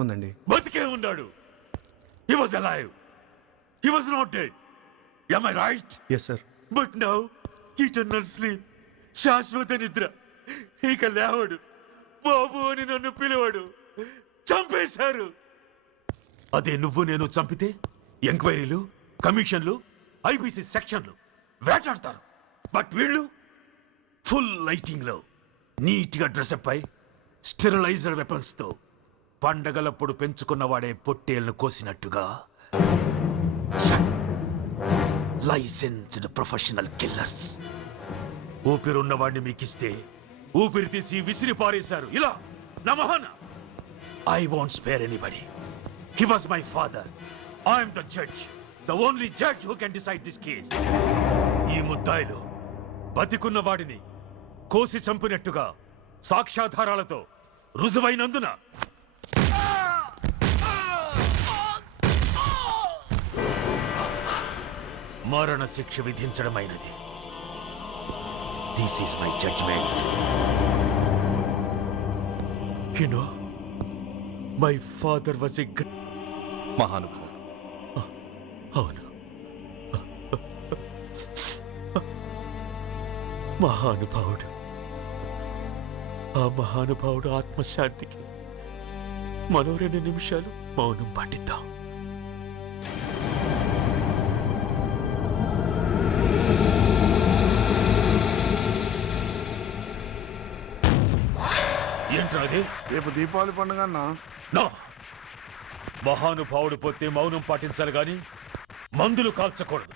ఉందండి. బతికే ఉన్నాడు. He was alive. He was not dead. Am I right? Yes, sir. But now, eternal sleep. శాశ్వత నిద్ర. ఇక లేవడు. బాబు అని నన్ను పిలవడు. చంపేశారు. అదే నువ్వు నేను చంపితే ఎంక్వైరీలు, కమిషన్లు, ఐబీసీ సెక్షన్లు వేటాడతారు. బట్ వీళ్ళు ఫుల్ లైటింగ్ లో నీట్ గా డ్రెస్అప్ అయి స్టెరిలైజర్ వెపన్స్ తో పండగలప్పుడు పెంచుకున్నవాడే పొట్టేళ్లు కోసినట్టుగా లైసెన్స్డ్ ప్రొఫెషనల్ కిల్లర్స్. ఊపిరున్నవాడిని మీకిస్తే ఊపిరి తీసి విసిరి పారేశారు. ఇలా నమహన. I want spare anybody. He was my father. I'm the judge, the only judge who can decide this case. ఈ ముద్దాయిలు బతికున్న వాడిని కోసి చంపినట్టుగా సాక్ష్యాధారాలతో రుజువైనందున మరణ శిక్ష విధించడమైనది. This is my judgment. You know, my father was a మహానుభావుడు. అవును, మహానుభావుడు. ఆ మహానుభావుడు ఆత్మశాంతికి మరో 2 నిమిషాలు మౌనం పాటిద్దాం. ఏంట్రా అది? రేపు దీపావళి పండుగ అన్నా. నో, మహానుభావుడు పోతే మౌనం పాటించాలి గాని మందులు కాల్చకూడదు.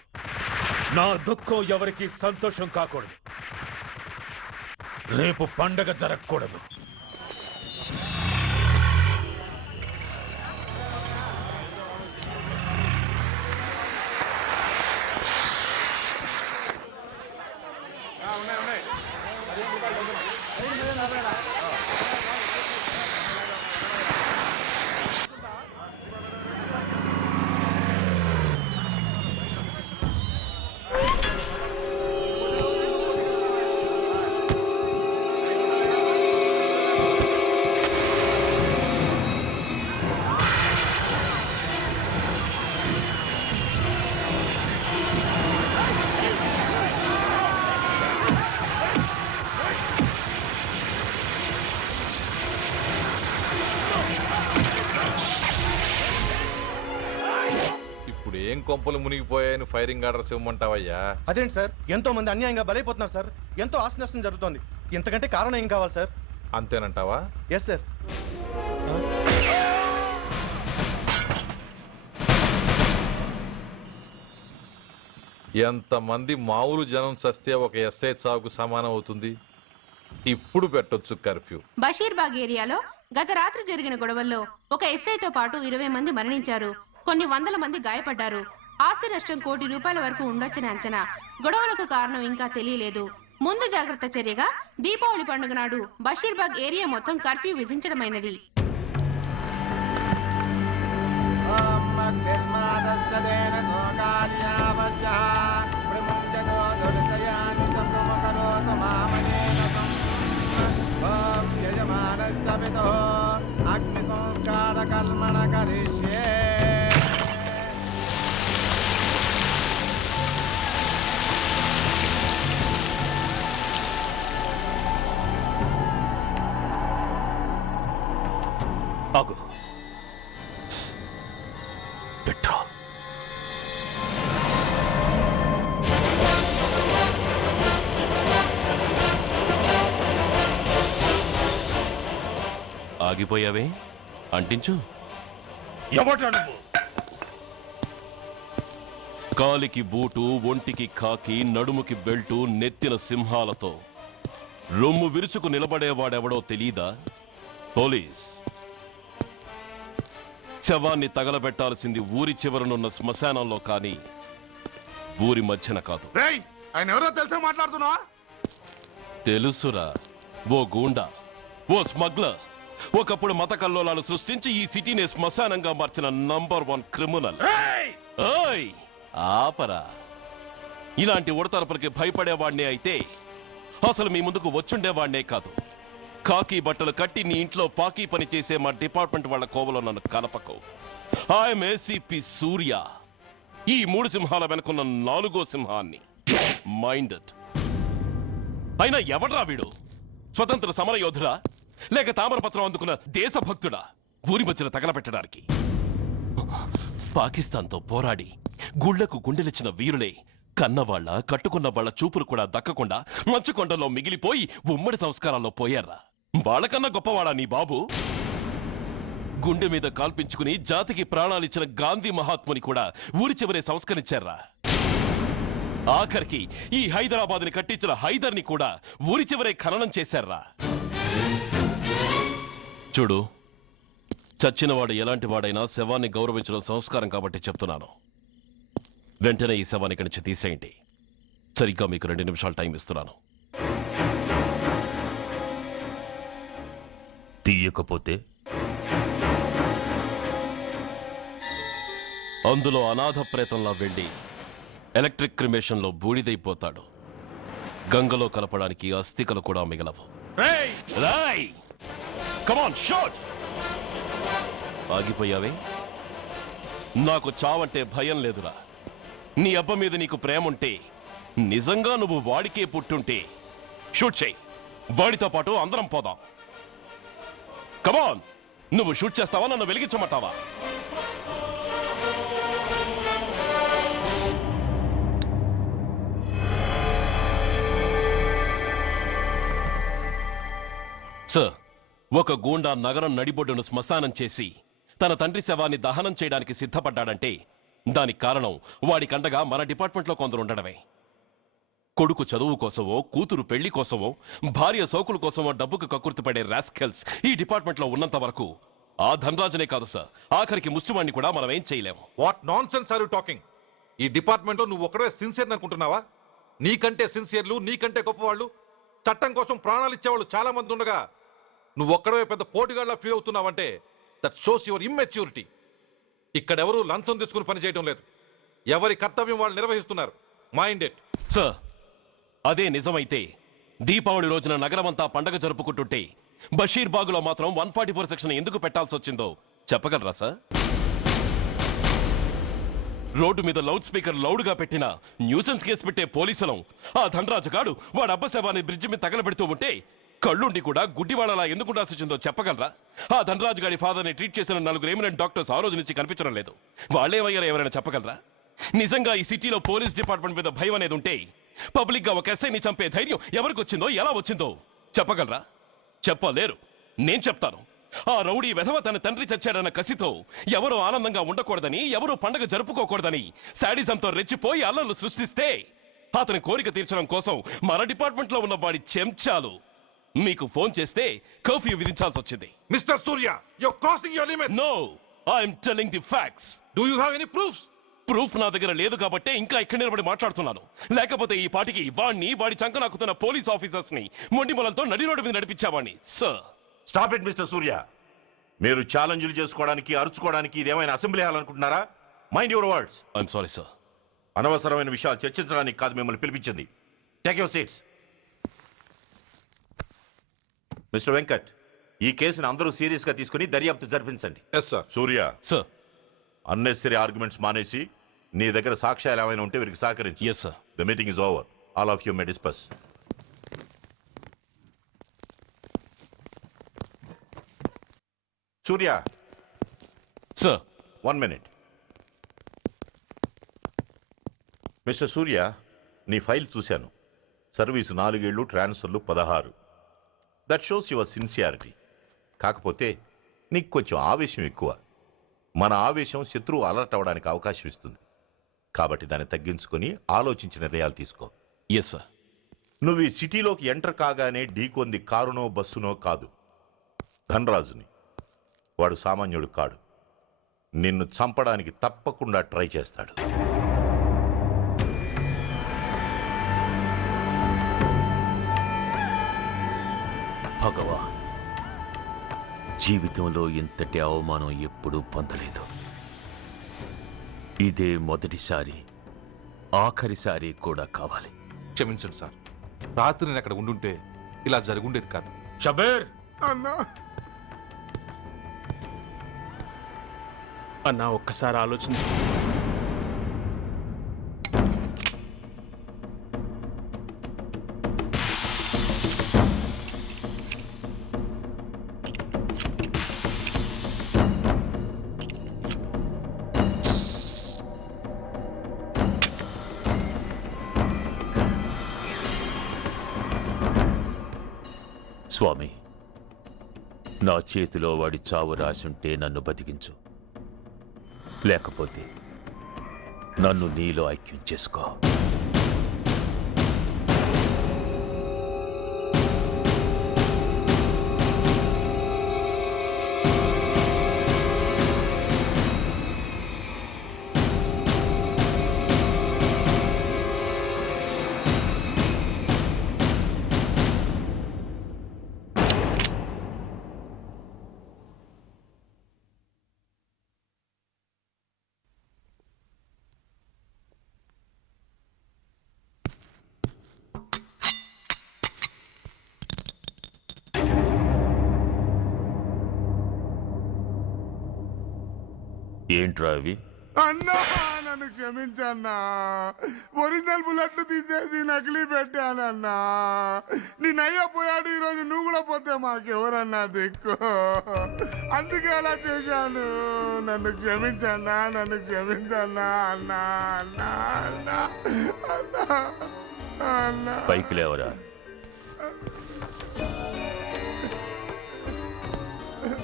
నా దుఃఖం ఎవరికి సంతోషం కాకూడదు. రేపు పండగ జరగకూడదు. ఏం కొంపలు మునిగిపోయాయని ఫైరింగ్ ఆర్డర్స్ ఇవ్వమంటావయ్యా? అదేంటి సార్, ఎంతో మంది అన్యాయంగా బలైపోతున్నారు సార్. ఎంతో ఆస్తి నష్టం జరుగుతోంది. ఇంతకంటే కారణం ఏం కావాలి సార్? అంతేనంటావా? Yes sir. ఎంతమంది మామూలు జనం చస్తే ఒక ఎస్ఐ చావుకు సమానం అవుతుంది. ఇప్పుడు పెట్టొచ్చు కర్ఫ్యూ. బషీర్బాగ్ ఏరియాలో గత రాత్రి జరిగిన గొడవల్లో ఒక ఎస్ఐతో పాటు 20 మంది మరణించారు. కొన్ని వందల మంది గాయపడ్డారు. ఆస్తి నష్టం ₹1 కోటి వరకు ఉండొచ్చని అంచనా. గొడవలకు కారణం ఇంకా తెలియలేదు. ముందు జాగ్రత్త చర్యగా దీపావళి పండుగ నాడు బషీర్బాగ్ ఏరియా మొత్తం కర్ఫ్యూ విధించడమైనది. అగ్ని సంస్కార కర్మణ కరిష్యే. ఆగు. పెట్రోల్. ఆగిపోయావే, అంటించు. ఎవడ్రా నువ్వు? కాలికి బూటు, ఒంటికి కాకి, నడుముకి బెల్టు, నెత్తిన సింహాలతో రొమ్ము విరుచుకు నిలబడేవాడెవడో తెలీదా? పోలీస్. శవాన్ని తగలబెట్టాల్సింది ఊరి చివరనున్న శ్మశానంలో కానీ ఊరి మధ్యన కాదు. ఆయన ఎవరో తెలిసే మాట్లాడుతున్నావా? తెలుసురా. ఓ గూండా, ఓ స్మగ్లర్, ఒకప్పుడు మత కల్లోలాలు సృష్టించి ఈ సిటీని శ్మశానంగా మార్చిన నంబర్ 1 క్రిమినల్. ఓయ్ ఆపరా. ఇలాంటి ఉడతరపులకి భయపడేవాడినే అయితే అసలు మీ ముందుకు వచ్చుండేవాడినే కాదు. కాకి బట్టలు కట్టి నీ ఇంట్లో పాకీ పని చేసే మా డిపార్ట్మెంట్ వాళ్ళ కోవలో నన్ను కలపకు. ఐఎమ్ ఏసీపీ సూర్య. ఈ 3 సింహాల వెనుకున్న 4వ సింహాన్ని. మైండెడ్. అయినా ఎవడ్రా వీడు? స్వతంత్ర సమర యోధుడా లేక తామరపత్రం అందుకున్న దేశభక్తుడా ఊరి మధ్యన తగలబెట్టడానికి? పాకిస్తాన్తో పోరాడి గుళ్లకు గుండెలిచ్చిన వీరులే కన్నవాళ్ల కట్టుకున్న వాళ్ల చూపులు కూడా దక్కకుండా మంచుకొండలో మిగిలిపోయి ఉమ్మడి సంస్కారాల్లో పోయారా? వాళ్ళకన్నా గొప్పవాడా నీ బాబు? గుండె మీద కాల్పించుకుని జాతికి ప్రాణాలిచ్చిన గాంధీ మహాత్ముని కూడా ఊరి చివరే సంస్కరించారా? ఆఖరికి ఈ హైదరాబాద్ని కట్టించిన హైదర్ని కూడా ఊరి చివరే ఖననం చేశారా? చూడు, చచ్చినవాడు ఎలాంటి వాడైనా శవాన్ని గౌరవించడం సంస్కారం కాబట్టి చెప్తున్నాను. వెంటనే ఈ శవాన్ని ఇక్కడి నుంచి తీసేయండి. సరిగ్గా మీకు 2 నిమిషాలు టైం ఇస్తున్నాను. తీయకపోతే అందులో అనాథ ప్రేతంలా వెళ్లి ఎలక్ట్రిక్ క్రిమేషన్లో బూడిదైపోతాడు. గంగలో కలపడానికి అస్థికలు కూడా మిగలవు. రాయ్! Come on, shoot! ఆగిపోయావే? నాకు చావంటే భయం లేదురా. నీ అబ్బ మీద నీకు ప్రేమ ఉంటే, నిజంగా నువ్వు వాడికే పుట్టుంటే షూట్ చేయి. వాడితో పాటు అందరం పోదాం. కమాన్, నువ్వు షూట్ చేస్తావా, నన్ను వెలిగించమంటావా? సార్, ఒక గూండా నగరం నడిబొడ్డును శ్మశానం చేసి తన తండ్రి శవాన్ని దహనం చేయడానికి సిద్ధపడ్డాడంటే దానికి కారణం వాడికండగా మన డిపార్ట్మెంట్లో కొందరు ఉండడమే. కొడుకు చదువు కోసమో, కూతురు పెళ్లి కోసమో, భార్య సోకుల కోసమో డబ్బుకు కక్కుర్తిపడే రాస్కెల్స్ ఈ డిపార్ట్మెంట్లో ఉన్నంత వరకు ఆ ధనరాజునే కాదు సార్, ఆఖరికి ముష్టివాణ్ణి కూడా మనం ఏం చేయలేము. What nonsense are you talking? ఈ డిపార్ట్మెంట్లో నువ్వు ఒక్కడే సిన్సియర్ అనుకుంటున్నావా? నీకంటే సిన్సియర్లు, నీకంటే గొప్పవాళ్ళు, చట్టం కోసం ప్రాణాలు ఇచ్చేవాళ్ళు చాలా మంది ఉండగా నువ్వు ఒక్కడే పెద్ద పోటీగాళ్ళ ఫీల్ అవుతున్నావంటే దట్ షోస్ యువర్ ఇమ్మెచ్యూరిటీ. ఇక్కడెవరూ లంచం తీసుకుని పనిచేయడం లేదు. ఎవరి కర్తవ్యం వాళ్ళు నిర్వహిస్తున్నారు. Mind it. సార్, అదే నిజమైతే దీపావళి రోజున నగరమంతా పండగ జరుపుకుంటుంటే బషీర్ బాగులో మాత్రం 144 సెక్షన్ ఎందుకు పెట్టాల్సి వచ్చిందో చెప్పగలరా సార్? రోడ్డు మీద లౌడ్ స్పీకర్ లౌడ్గా పెట్టిన న్యూసెన్స్ కేసు పెట్టే పోలీసులం ఆ ధనరాజు గాడు వాడు అబ్బ శవాన్ని బ్రిడ్జి మీద తగలబెడుతూ ఉంటే కళ్ళుండి కూడా గుడ్డివాడలా ఎందుకు ఉండాల్సి వచ్చిందో చెప్పగలరా? ఆ ధనరాజు గారి ఫాదర్ని ట్రీట్ చేసిన 4 ఎమినెంట్ డాక్టర్స్ ఆ రోజు నుంచి కనిపించడం లేదు. వాళ్ళేమయ్యారో ఎవరైనా చెప్పగలరా? నిజంగా ఈ సిటీలో పోలీస్ డిపార్ట్మెంట్ మీద భయం అనేది ఉంటే పబ్లిక్ గా ఒక ఎస్ఐని చంపే ధైర్యం ఎవరికి వచ్చిందో, ఎలా వచ్చిందో చెప్పగలరా? చెప్పలేరు. నేను చెప్తాను. ఆ రౌడీ వెధవ తన తండ్రి చచ్చాడన్న కసితో ఎవరూ ఆనందంగా ఉండకూడదని, ఎవరూ పండగ జరుపుకోకూడదని శాడిజంతో రెచ్చిపోయి అల్లర్లు సృష్టిస్తే అతని కోరిక తీర్చడం కోసం మన డిపార్ట్మెంట్ లో ఉన్న వాడి చెంచాలు మీకు ఫోన్ చేస్తే కర్ఫ్యూ విధించాల్సి వచ్చింది. Mister Surya, you're crossing your limit. No, I'm telling the facts. Do you have any proofs? Proof నా దగ్గర లేదు కాబట్టే ఇంకా ఇక్కడ నిలబడి మాట్లాడుతున్నాను. లేకపోతే ఈ పాటికి వాడి చంకనాకుతున్న పోలీస్ ఆఫీసర్స్ ని మొండి మొలంతో నడి రోడ్డు మీద నడిపించావాణ్ణి. Sir, stop it mister Surya. మీరు ఛాలెంజ్లు చేసుకోవడానికి, అరుచుకోవడానికి ఇదేమైనా అసెంబ్లీ హాల్ అనుకుంటున్నారా? Mind your words. I'm sorry sir. అనవసరమైన విషయాలు చర్చించడానికి కాదు మిమ్మల్ని పిలిపించింది. Take your seats. Mister Venkat, ఈ కేసును అందరూ సీరియస్ గా తీసుకుని దర్యాప్తు జరిపించండి. Yes sir. Surya sir, unnecessary arguments మానేసి నీ దగ్గర సాక్ష్యాలు ఏమైనా ఉంటే వీరికి సహకరించు. Yes sir. The meeting is over. All of you may discuss. Surya. Sir. 1 minute. Mister సూర్య, నీ ఫైల్ చూశాను. సర్వీసు 4 ఏళ్ళు, ట్రాన్స్ఫర్లు 16. That shows your sincerity. కాకపోతే నీకు కొంచెం ఆవేశం ఎక్కువ. మన ఆవేశం శత్రువు అలర్ట్ అవ్వడానికి అవకాశం ఇస్తుంది. కాబట్టి దాన్ని తగ్గించుకొని ఆలోచించి నిర్ణయాలు తీసుకో. Yes sir. నువ్వు ఈ సిటీలోకి ఎంటర్ కాగానే ఢీకొంది కారునో బస్సునో కాదు, ధనరాజుని. వాడు సామాన్యుడు కాడు. నిన్ను చంపడానికి తప్పకుండా ట్రై చేస్తాడు. భగవా, జీవితంలో ఇంతటి అవమానం ఎప్పుడూ పొందలేదు. ఇదే మొదటిసారి, ఆఖరిసారి కూడా కావాలి. క్షమించండి సార్. రాత్రి నేను అక్కడ ఉండుంటే ఇలా జరుగుండేది కాదు. షబీర్ అన్నా, అన్నా ఒక్కసారి ఆలోచించు. స్వామి, నా చేతిలో వాడి చావు రాసుంటే నన్ను బతికించు, లేకపోతే నన్ను నీలో ఐక్యం చేసుకో. ఏంట్రా అవి? అన్నా, నన్ను క్షమించన్నా. ఒరిజినల్ బుల్లెట్లు తీసేసి నకిలీ పెట్టానన్నా. నేనయ్యా పోయాడు, ఈరోజు నువ్వు కూడా పోతే మాకెవరన్నా దిక్కు. అందుకే అలా చేశాను. నన్ను క్షమించన్నా, నన్ను క్షమించన్నా. అన్నా అన్నా అన్నా అన్నా అన్నా. పైకి లేవరా.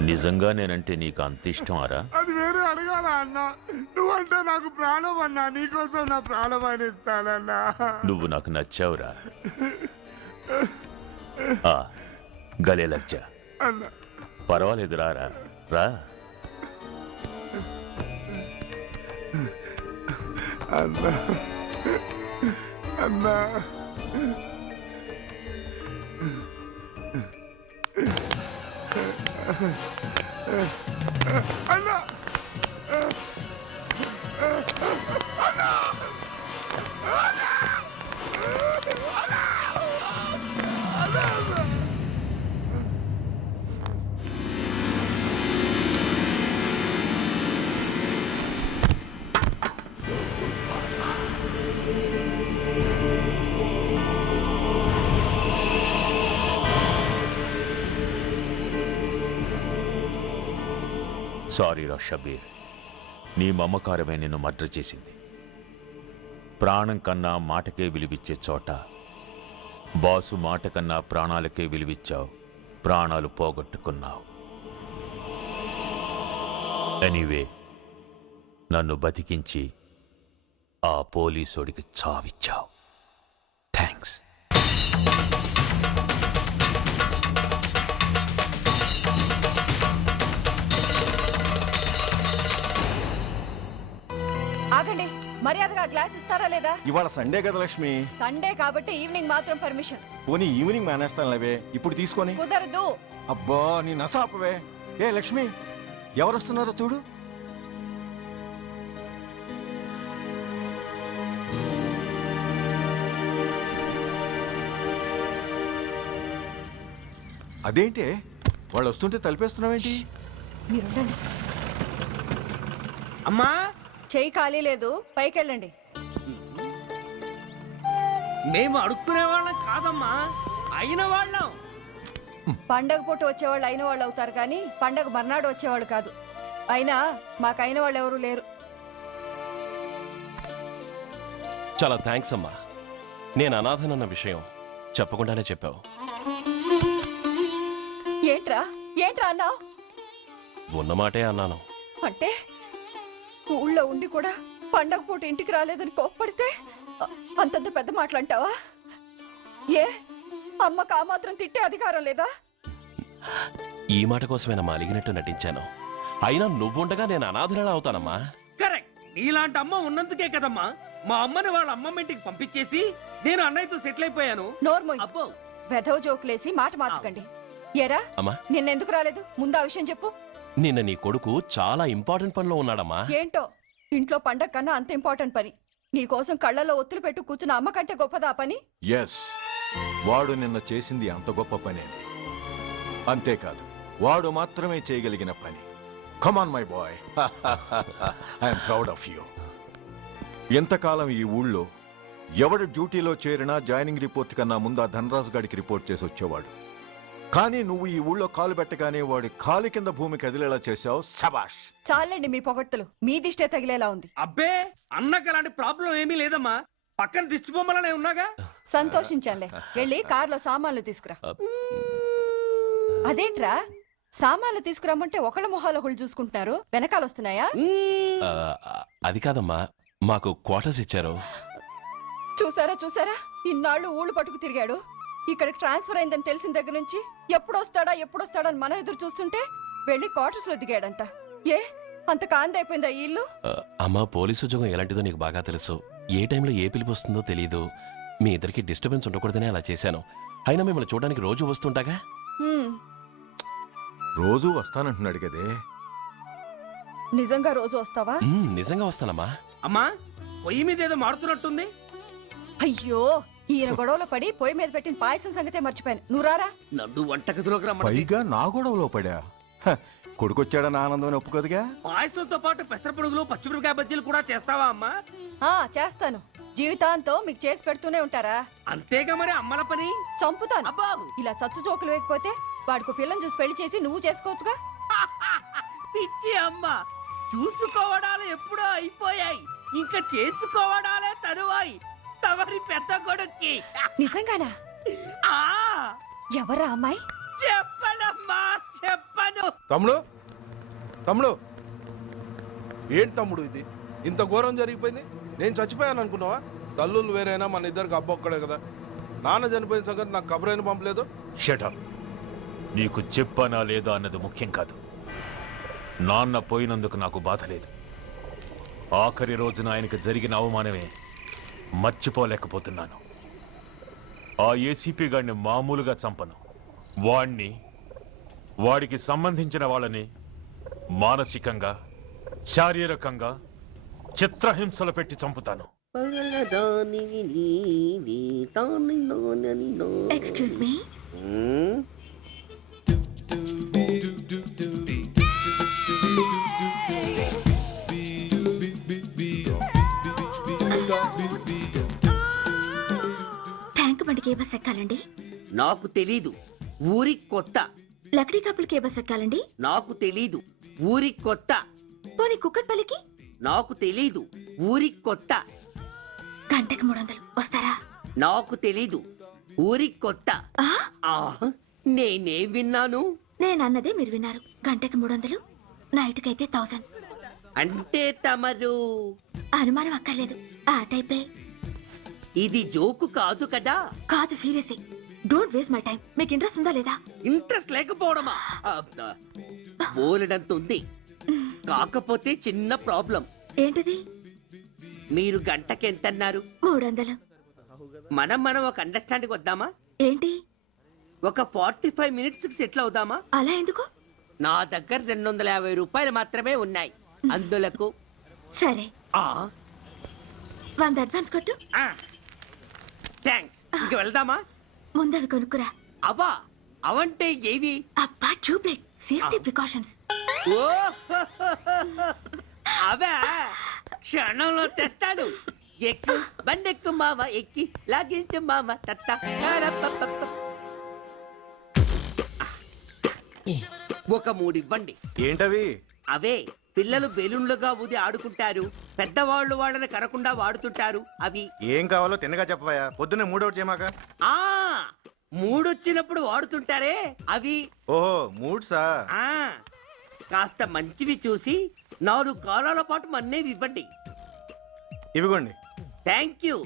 నిజంగా నేనంటే నీకు అంత ఇష్టం అరా? అది వేరే అడగాల అన్న. నువ్వంటే నాకు ప్రాణం అన్నా. నీకోసం నా ప్రాణం అని ఇస్తానన్నా. నువ్వు నాకు నచ్చావురా. గలే లజ్జ. అన్నా పర్వాలేదు రా రా. అన్నా అన్నా అన్నా సారీ రా షబీర్, నీ మమకారమే నిన్ను మర్డర్ చేసింది. ప్రాణం కన్నా మాటకే విలువిచ్చే చోట బాసు మాట కన్నా ప్రాణాలకే విలువిచ్చావు. ప్రాణాలు పోగొట్టుకున్నావు. ఎనీవే, నన్ను బతికించి ఆ పోలీసోడికి చావిచ్చావు. థ్యాంక్స్. ఆగండి, మర్యాదగా గ్లాస్ ఇస్తారా లేదా? ఇవాళ సండే కదా లక్ష్మి. సండే కాబట్టి ఈవినింగ్ మాత్రం పర్మిషన్. పోనీ ఈవినింగ్ మానేస్తాను లేవే, ఇప్పుడు తీసుకొని. కుదరదు. అబ్బా నీ నసాపవే. ఏ లక్ష్మి, ఎవరు వస్తున్నారో చూడు. అదేంటి వాళ్ళు వస్తుంటే తలిపేస్తున్నావేంటి? మీరుండండి. అమ్మా, చెయ్యి ఖాళీ లేదు, పైకెళ్ళండి. మేము అడుక్కునే వాళ్ళం కాదమ్మా, అయిన వాళ్ళం. పండగ పూట వచ్చేవాళ్ళు అయిన వాళ్ళు అవుతారు కానీ పండగ మర్నాడు వచ్చేవాళ్ళు కాదు. అయినా మాకైన వాళ్ళు ఎవరు లేరు. చాలా థ్యాంక్స్ అమ్మా. నేను అనాథనన్న విషయం చెప్పకుండానే చెప్పావు. ఏంట్రా ఏంట్రా అన్నావు? ఉన్నమాటే అన్నాను. అంటే ఊళ్ళో ఉండి కూడా పండగ పూట ఇంటికి రాలేదని కోప్పడితే అంతంత పెద్ద మాటలంటావా? ఏ అమ్మకు ఆ మాత్రం తిట్టే అధికారం లేదా? ఈ మాట కోసమేనమ్మా అలిగినట్టు నటించాను. అయినా నువ్వుండగా నేను అనాథనలా అవుతానమ్మా. కరెక్ట్. నీలాంటి అమ్మ ఉన్నందుకే కదమ్మా మా అమ్మని వాళ్ళ అమ్మమ్మ ఇంటికి పంపించేసి నేను అన్నయ్యతో సెటిల్ అయిపోయాను. నోర్మోయ్, వెధవ జోకులేసి మాట మార్చకండి. ఏరా అమ్మా, నిన్నెందుకు రాలేదు? ముందు ఆ విషయం చెప్పు. నిన్న నీ కొడుకు చాలా ఇంపార్టెంట్ పనిలో ఉన్నాడమ్మా. ఏంటో ఇంట్లో పండగ కన్నా అంత ఇంపార్టెంట్ పని. నీకోసం కళ్ళల్లో ఒత్తులు పెట్టు కూర్చున్న అమ్మ కంటే గొప్పదా పని? ఎస్, వాడు నిన్న చేసింది అంత గొప్ప పనే. అంతేకాదు, వాడు మాత్రమే చేయగలిగిన పని. Come on my boy, I'm proud of you. ఎంతకాలం ఈ ఊళ్ళో ఎవడు డ్యూటీలో చేరినా జాయినింగ్ రిపోర్ట్ కన్నా ముందు ఆ ధనరాజు గారికి రిపోర్ట్ చేసి వచ్చేవాడు. కానీ నువ్వు ఈ ఊళ్ళో కాలు పెట్టగానే వాడి కాలు కింద భూమి కదిలేలా చేశావు. శబాష్. చాలండి మీ పొగట్టులు. మీ దిష్టే తగిలేలా ఉంది. అబ్బే, అన్నకు అలాంటి ప్రాబ్లం ఏమీ లేదమ్మా. పక్కన దిష్టి బొమ్మలనే ఉన్నాగా. సంతోషించానులే. వెళ్ళి కార్లో సామాన్లు తీసుకురా. అదేంట్రా, సామాన్లు తీసుకురామంటే ఒకళ్ళ మొహాలు ఒకళ్ళు చూసుకుంటున్నారు, వెనకాల వస్తున్నాయా? అది కాదమ్మా, మాకు క్వార్టర్స్ ఇచ్చారు. చూసారా చూసారా, ఇన్నాళ్ళు ఊళ్ళు పట్టుకు తిరిగాడు. ఇక్కడికి ట్రాన్స్ఫర్ అయిందని తెలిసిన దగ్గర నుంచి ఎప్పుడొస్తాడా ఎప్పుడొస్తాడని మనం ఎదురు చూస్తుంటే వెళ్ళి క్వార్టర్స్ లో దిగాడంట. ఏ అంత కాందైపోయిందా ఈ ఇల్లు? అమ్మా, పోలీసు ఉద్యోగం ఎలాంటిదో నీకు బాగా తెలుసు. ఏ టైంలో ఏ పిలుపు వస్తుందో తెలీదు. మీ ఇద్దరికి డిస్టర్బెన్స్ ఉండకూడదనే అలా చేశాను. అయినా మిమ్మల్ని చూడడానికి రోజు వస్తుంటాగా. రోజు వస్తానంటున్నాడు కదే. నిజంగా రోజు వస్తావా? నిజంగా వస్తానమ్మా. అమ్మా, పొయ్యి మీద ఏదో మాడుతున్నట్టుంది. అయ్యో, ఈయన గొడవలో పడి పొయ్యి మీద పెట్టిన పాయసం సంగతే మర్చిపోయాను. నువ్వు రారా. నన్ను వంటగదిలోకి రమ్మని. పైగా నా గొడవలో పడా. కొడుకొచ్చాడని ఆనందం ఒప్పుకోదుగా. పాయసంతో పాటు పెసర పొడుగులు పచ్చిమిరపకాయ బజ్జీలు కూడా చేస్తావా అమ్మా? చేస్తాను. జీవితాంతం మీకు చేసి పెడుతూనే ఉంటారా? అంతేగా మరి అమ్మల పని. చంపుతాను. ఇలా చచ్చు జోకులు వేయకపోతే వాడికి పిల్లని చూసి పెళ్లి చేసి నువ్వు చేసుకోవచ్చుగా. పిచ్చి అమ్మ, చూసుకోవడాలు ఎప్పుడో అయిపోయాయి, ఇంకా చేసుకోవడాలే తరువాయి. తమరి పెద్ద కొడుక్కి. నిజంగానా? ఎవరా అమ్మాయి? చెప్పనమ్మా, చెప్పను. చచ్చిపోతాను. తమ్ముడు తమ్ముడు ఏంటి తమ్ముడు ఇది? ఇంత ఘోరం జరిగిపోయింది. నేను చచ్చిపోయాను అనుకున్నావా? తల్లులు వేరైనా మన ఇద్దరికి అబ్బొక్కడే కదా. నాన్న చనిపోయిన సంగతి నాకు కబురైన పంపలేదు. షటప్. నీకు చెప్పానా లేదా అన్నది ముఖ్యం కాదు. నాన్న పోయినందుకు నాకు బాధ లేదు. ఆఖరి రోజున ఆయనకు జరిగిన అవమానమే మర్చిపోలేకపోతున్నాను. ఆ ఏసీపీ గాడిని మామూలుగా చంపను. వాడికి సంబంధించిన వాళ్ళని మానసికంగా, శారీరకంగా చిత్రహింసలు పెట్టి చంపుతాను. Excuse me. ట్యాంక్ బండికి ఏ బస్ ఎక్కాలండి? నాకు తెలీదు, ఊరి కొత్త. లక్డీ కప్పులకి ఏ బస్ ఎక్కాలండి? నాకు తెలీదు, ఊరి కొత్త. పోనీ కుక్కట్పల్లికి? నాకు తెలీదు, ఊరి కొత్త. గంటకి 300 వస్తారా? నాకు తెలీదు, ఊరి కొత్త. నేనే విన్నాను. నేను అన్నదే మీరు విన్నారు. గంటకి 300, నైట్కి అయితే 1000. అంటే తమరు అనుమానం అక్కర్లేదు, ఆ టైపే. ఇది జోకు కాదు కదా? కాదు, serious. Don't waste my time. మీకు ఇంట్రెస్ట్ ఉందా లేదా? ఇంట్రెస్ట్ లేకపోవడమా? బోలెడంత ఉంది. కాకపోతే చిన్న ప్రాబ్లం. ఏంటిది? మీరు గంటకి ఎంతన్నారు? 300. మనం ఒక అండర్స్టాండింగ్ వద్దామా? ఏంటి? ఒక 45 మినిట్స్ సెటిల్ అవుదామా? అలా ఎందుకు? నా దగ్గర 250 రూపాయలు మాత్రమే ఉన్నాయి. అందులకు సరే, 100 అడ్వాన్స్ కొట్టు. థ్యాంక్స్. ఇంక వెళ్దామా? ముందవి కొనుక్కురా. అవా అవంటే ఏవి? అబ్బా, ట్యూబ్లైట్, సేఫ్టీ ప్రికాషన్స్. ఓ అవా, క్షణంలో తెస్తాను. ఎక్కు బండెక్కు మామ, ఎక్కి లాగించు మామ. తత్త ఒక 3 ఇవ్వండి. ఏంటవి? అవే పిల్లలు బెలూన్లుగా ఊది ఆడుకుంటారు. పెద్దవాళ్ళు వాళ్ళని కరకుండా వాడుతుంటారు. అవి ఏం కావాలో తిన్నగా చెప్పవా. పొద్దున్నే 3 చేయమాక. 3 వచ్చినప్పుడు వాడుతుంటారే అవి. ఓహో, 3సా? కాస్త మంచివి చూసి 4 కాలాల పాటు మన్నేవి ఇవ్వండి. ఇవిగోండి. Thank you.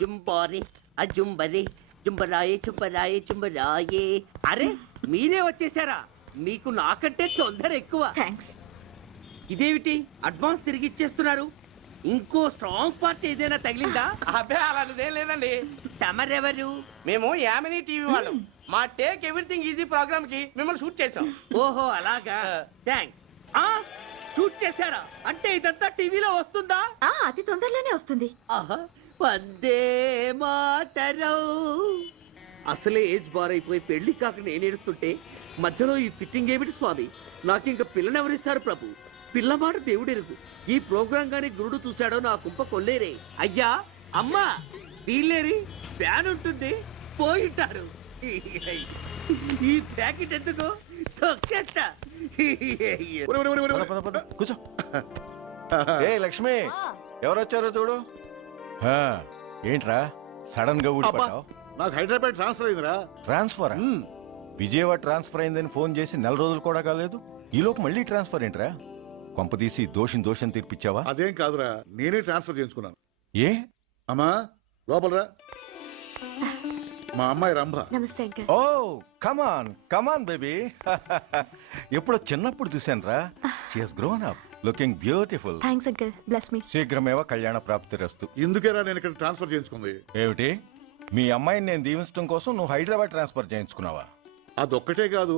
జుంబారి అజుంబరి జుంబరాయే చుంబరాయే చుంబరాయే. అరే, మీరే వచ్చేసారా? మీకు నాకంటే తొందర ఎక్కువ. ఇదేమిటి అడ్వాన్స్ తిరిగి ఇచ్చేస్తున్నారు? ఇంకో స్ట్రాంగ్ పార్ట్ ఏదైనా తగిలిందా? అబ్బే, అలాంటిదేం లేదండి. తమరెవరు? మేము యామినీ టీవీ వాళ్ళం. మా టేక్ ఎవ్రీథింగ్ ఈజీ ప్రోగ్రామ్ కి మిమ్మల్ని షూట్ చేసాం. ఓహో, అలాగా. థ్యాంక్స్. షూట్ చేశారా? అంటే ఇదంతా టీవీలో వస్తుందా? అతి తొందరలోనే వస్తుంది. వందే మాతరం. అసలే ఏజ్ బార్ అయిపోయి పెళ్లి కాక నేను ఏడుస్తుంటే మధ్యలో ఈ ఫిట్టింగ్ ఏమిటి స్వామి? నాకింక పిల్లనెవరిస్తారు ప్రభు? పిల్లమాట దేవుడెరుగు. ఈ ప్రోగ్రాం గాని గురుడు చూశాడో నా కుంప కొల్లేరే. అయ్యా, అమ్మా, వీళ్ళేరి ఫ్యాన్ ఉంటుంది, పోయింటారు. ఈ ప్యాకెట్ ఎందుకు తొక్కేస్తా. కూర్చో. ఏ లక్ష్మి, ఎవరొచ్చారో చూడు. ఏంట్రా సడన్ గా ఊడిపడ్డావు? నాకు హైదరాబాద్ ట్రాన్స్ఫర్ అయిందిరా. ట్రాన్స్ఫర్? విజయవాడ ట్రాన్స్ఫర్ అయిందని ఫోన్ చేసి 4 రోజులు కూడా కాలేదు. ఈలోపు మళ్ళీ ట్రాన్స్ఫర్ ఏంట్రా? కొంపదీసి దోషం తీర్పిచ్చావా? అదేం కాదురా, నేనే ట్రాన్స్ఫర్ చేయించుకున్నాను. ఏ? అమ్మా, లోపలరా. మా అమ్మాయి రంభ. నమస్తే అంకల్. ఓ, కమాన్ బేబీ. ఎప్పుడో చిన్నప్పుడు చూశానురా. She has grown up, looking beautiful. Thanks uncle, bless me. శీఘ్రమేవ కళ్యాణ ప్రాప్తిరస్తు. ఇందుకేరా నేను ఇక్కడ ట్రాన్స్ఫర్ చేయించుకుంది. ఏమిటి? మీ అమ్మాయిని నేను దీవించడం కోసం నువ్వు హైదరాబాద్ ట్రాన్స్ఫర్ చేయించుకున్నావా? అదొక్కటే కాదు,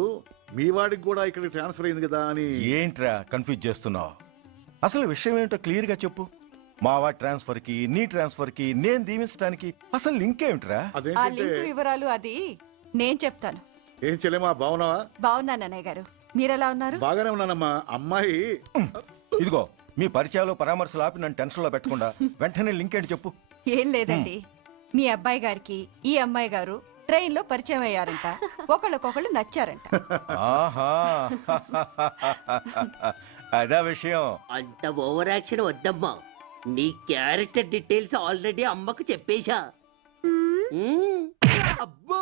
మీ వాడికి కూడా ఇక్కడ ట్రాన్స్ఫర్ అయింది కదా అని. ఏంట్రా కన్ఫ్యూజ్ చేస్తున్నావు? అసలు విషయం ఏంటో క్లియర్ గా చెప్పు. మా వాడి ట్రాన్స్ఫర్ కి, నీ ట్రాన్స్ఫర్ కి, నేను దీవించడానికి అసలు లింక్ ఏమిట్రా? ఆ లింక్ వివరాలు అది నేను చెప్తాను. ఏం చెల్లెమా, బాగున్నావా? బాగున్నాను అన్నయ్య గారు, మీరెలా ఉన్నారు? బాగానే ఉన్నానమ్మా. అమ్మాయి ఇదిగో, మీ పరిచయాలు పరామర్శలు ఆపి నన్ను టెన్షన్ లో పెట్టకుండా వెంటనే లింక్ ఏంటి చెప్పు. ఏం లేదండి, మీ అబ్బాయి గారికి ఈ అమ్మాయి గారు ట్రైన్ లో పరిచయం అయ్యారంట. ఒకళ్ళకొకళ్ళు నచ్చారంట. ఆహా, అదా విషయం. అంత ఓవర్ యాక్షన్ వద్దమ్మా. నీ క్యారెక్టర్ డీటెయిల్స్ ఆల్రెడీ అమ్మకు చెప్పేశా. అబ్బో,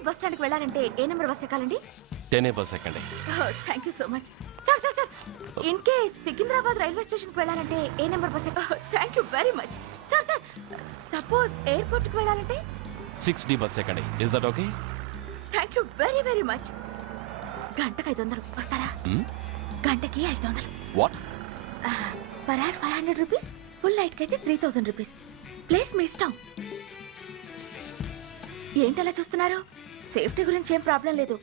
సిటీ బస్ స్టాండ్కి వెళ్ళాలంటే ఏ నెంబర్ బస్ ఎక్కాలండి? 10A బస్ ఎక్కండి. Thank you so much. Sir sir sir, in case Secunderabad railway స్టేషన్కి వెళ్ళాలంటే ఏ number bus thank you very much. Sir sir, suppose ఎయిర్పోర్ట్కి వెళ్ళాలంటే 6D బస్ ఎక్కండి. Is that okay? Thank you very very much. గంటకి 500 వస్తారా? గంటకి 500. What? Per hour 500 rupees, full night కి అయితే 3000 రూపీస్. ప్లేస్ మీ ఇష్టం. ఏంటలా చూస్తున్నారు? సేఫ్టీ గురించి ఏం ప్రాబ్లం లేదు.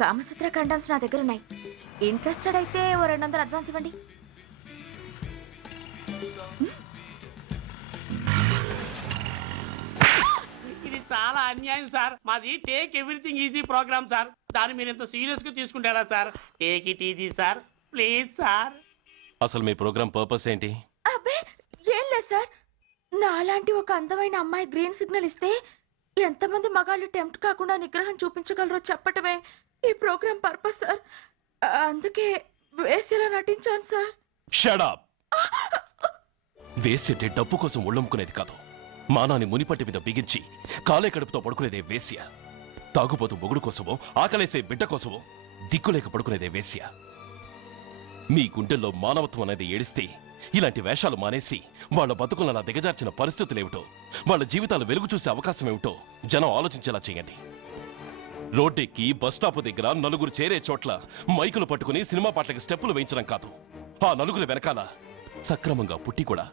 కామసూత్ర కండమ్స్ నా దగ్గర ఉన్నాయి. ఇంట్రెస్టెడ్ అయితే ఓ 200 అడ్వాన్స్ ఇవ్వండి. ఇది చాలా అన్యాయం సార్. మాది take everything easy program sir. దాన్ని మీరు ఎంత సీరియస్ గా తీసుకుంటారా sir? Take it easy sir, please sir. అసలు మీ ప్రోగ్రామ్ పర్పస్ ఏంటి? అబ్బే ఏం లేదు సార్. నాలాంటి ఒక అందమైన అమ్మాయి గ్రీన్ సిగ్నల్ ఇస్తే ఎంతమంది మగాళ్ళు టెంప్ట్ కాకుండా నిగ్రహం చూపించగలరో చెప్పటమే ఈ ప్రోగ్రామ్ పర్పస్ సార్. అందుకే వేసేలా నటించాను సార్. Shut up. వేసేటే డబ్బు కోసం ఒళ్ళమ్ముకునేది కాదు. మానాన్ని మునిపట్టి మీద బిగించి కాలే కడుపుతో పడుకునేదే వేశ్య. తాగుపోతూ మొగుడు కోసమో ఆకలేసే బిడ్డ కోసమో దిక్కులేక పడుకునేదే వేశ్య. మీ గుండెల్లో మానవత్వం అనేది ఏడిస్తే ఇలాంటి వేషాలు మానేసి వాళ్ళ బతుకులను నా దిగజార్చిన పరిస్థితులేమిటో, వాళ్ళ జీవితాలు వెలుగు చూసే అవకాశం ఏమిటో జనం ఆలోచించేలా చేయండి. రోడ్డెక్కి బస్టాప్ దగ్గర నలుగురు చేరే చోట్ల మైకులు పట్టుకుని సినిమా పాటలకి స్టెప్పులు వేయించడం కాదు. ఆ నలుగురు వెనకాల సక్రమంగా పుట్టి కూడా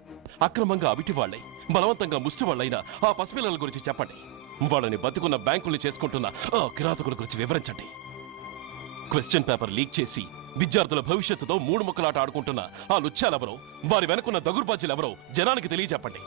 అక్రమంగా అవిటి వాళ్ళై బలవంతంగా ముష్టి వాళ్ళైన ఆ పసిపిల్లల గురించి చెప్పండి. వాళ్ళని బతుకున్న బ్యాంకుల్ని చేసుకుంటున్న ఆ కిరాతకుల గురించి వివరించండి. క్వశ్చన్ పేపర్ లీక్ చేసి విద్యార్థుల భవిష్యత్తుతో 3 ముక్కలాట ఆడుకుంటున్న ఆ లుచ్చాలెవరో, వారి వెనుకున్న దగుర్బాజీలెవరో జనానికి తెలియజెప్పండి.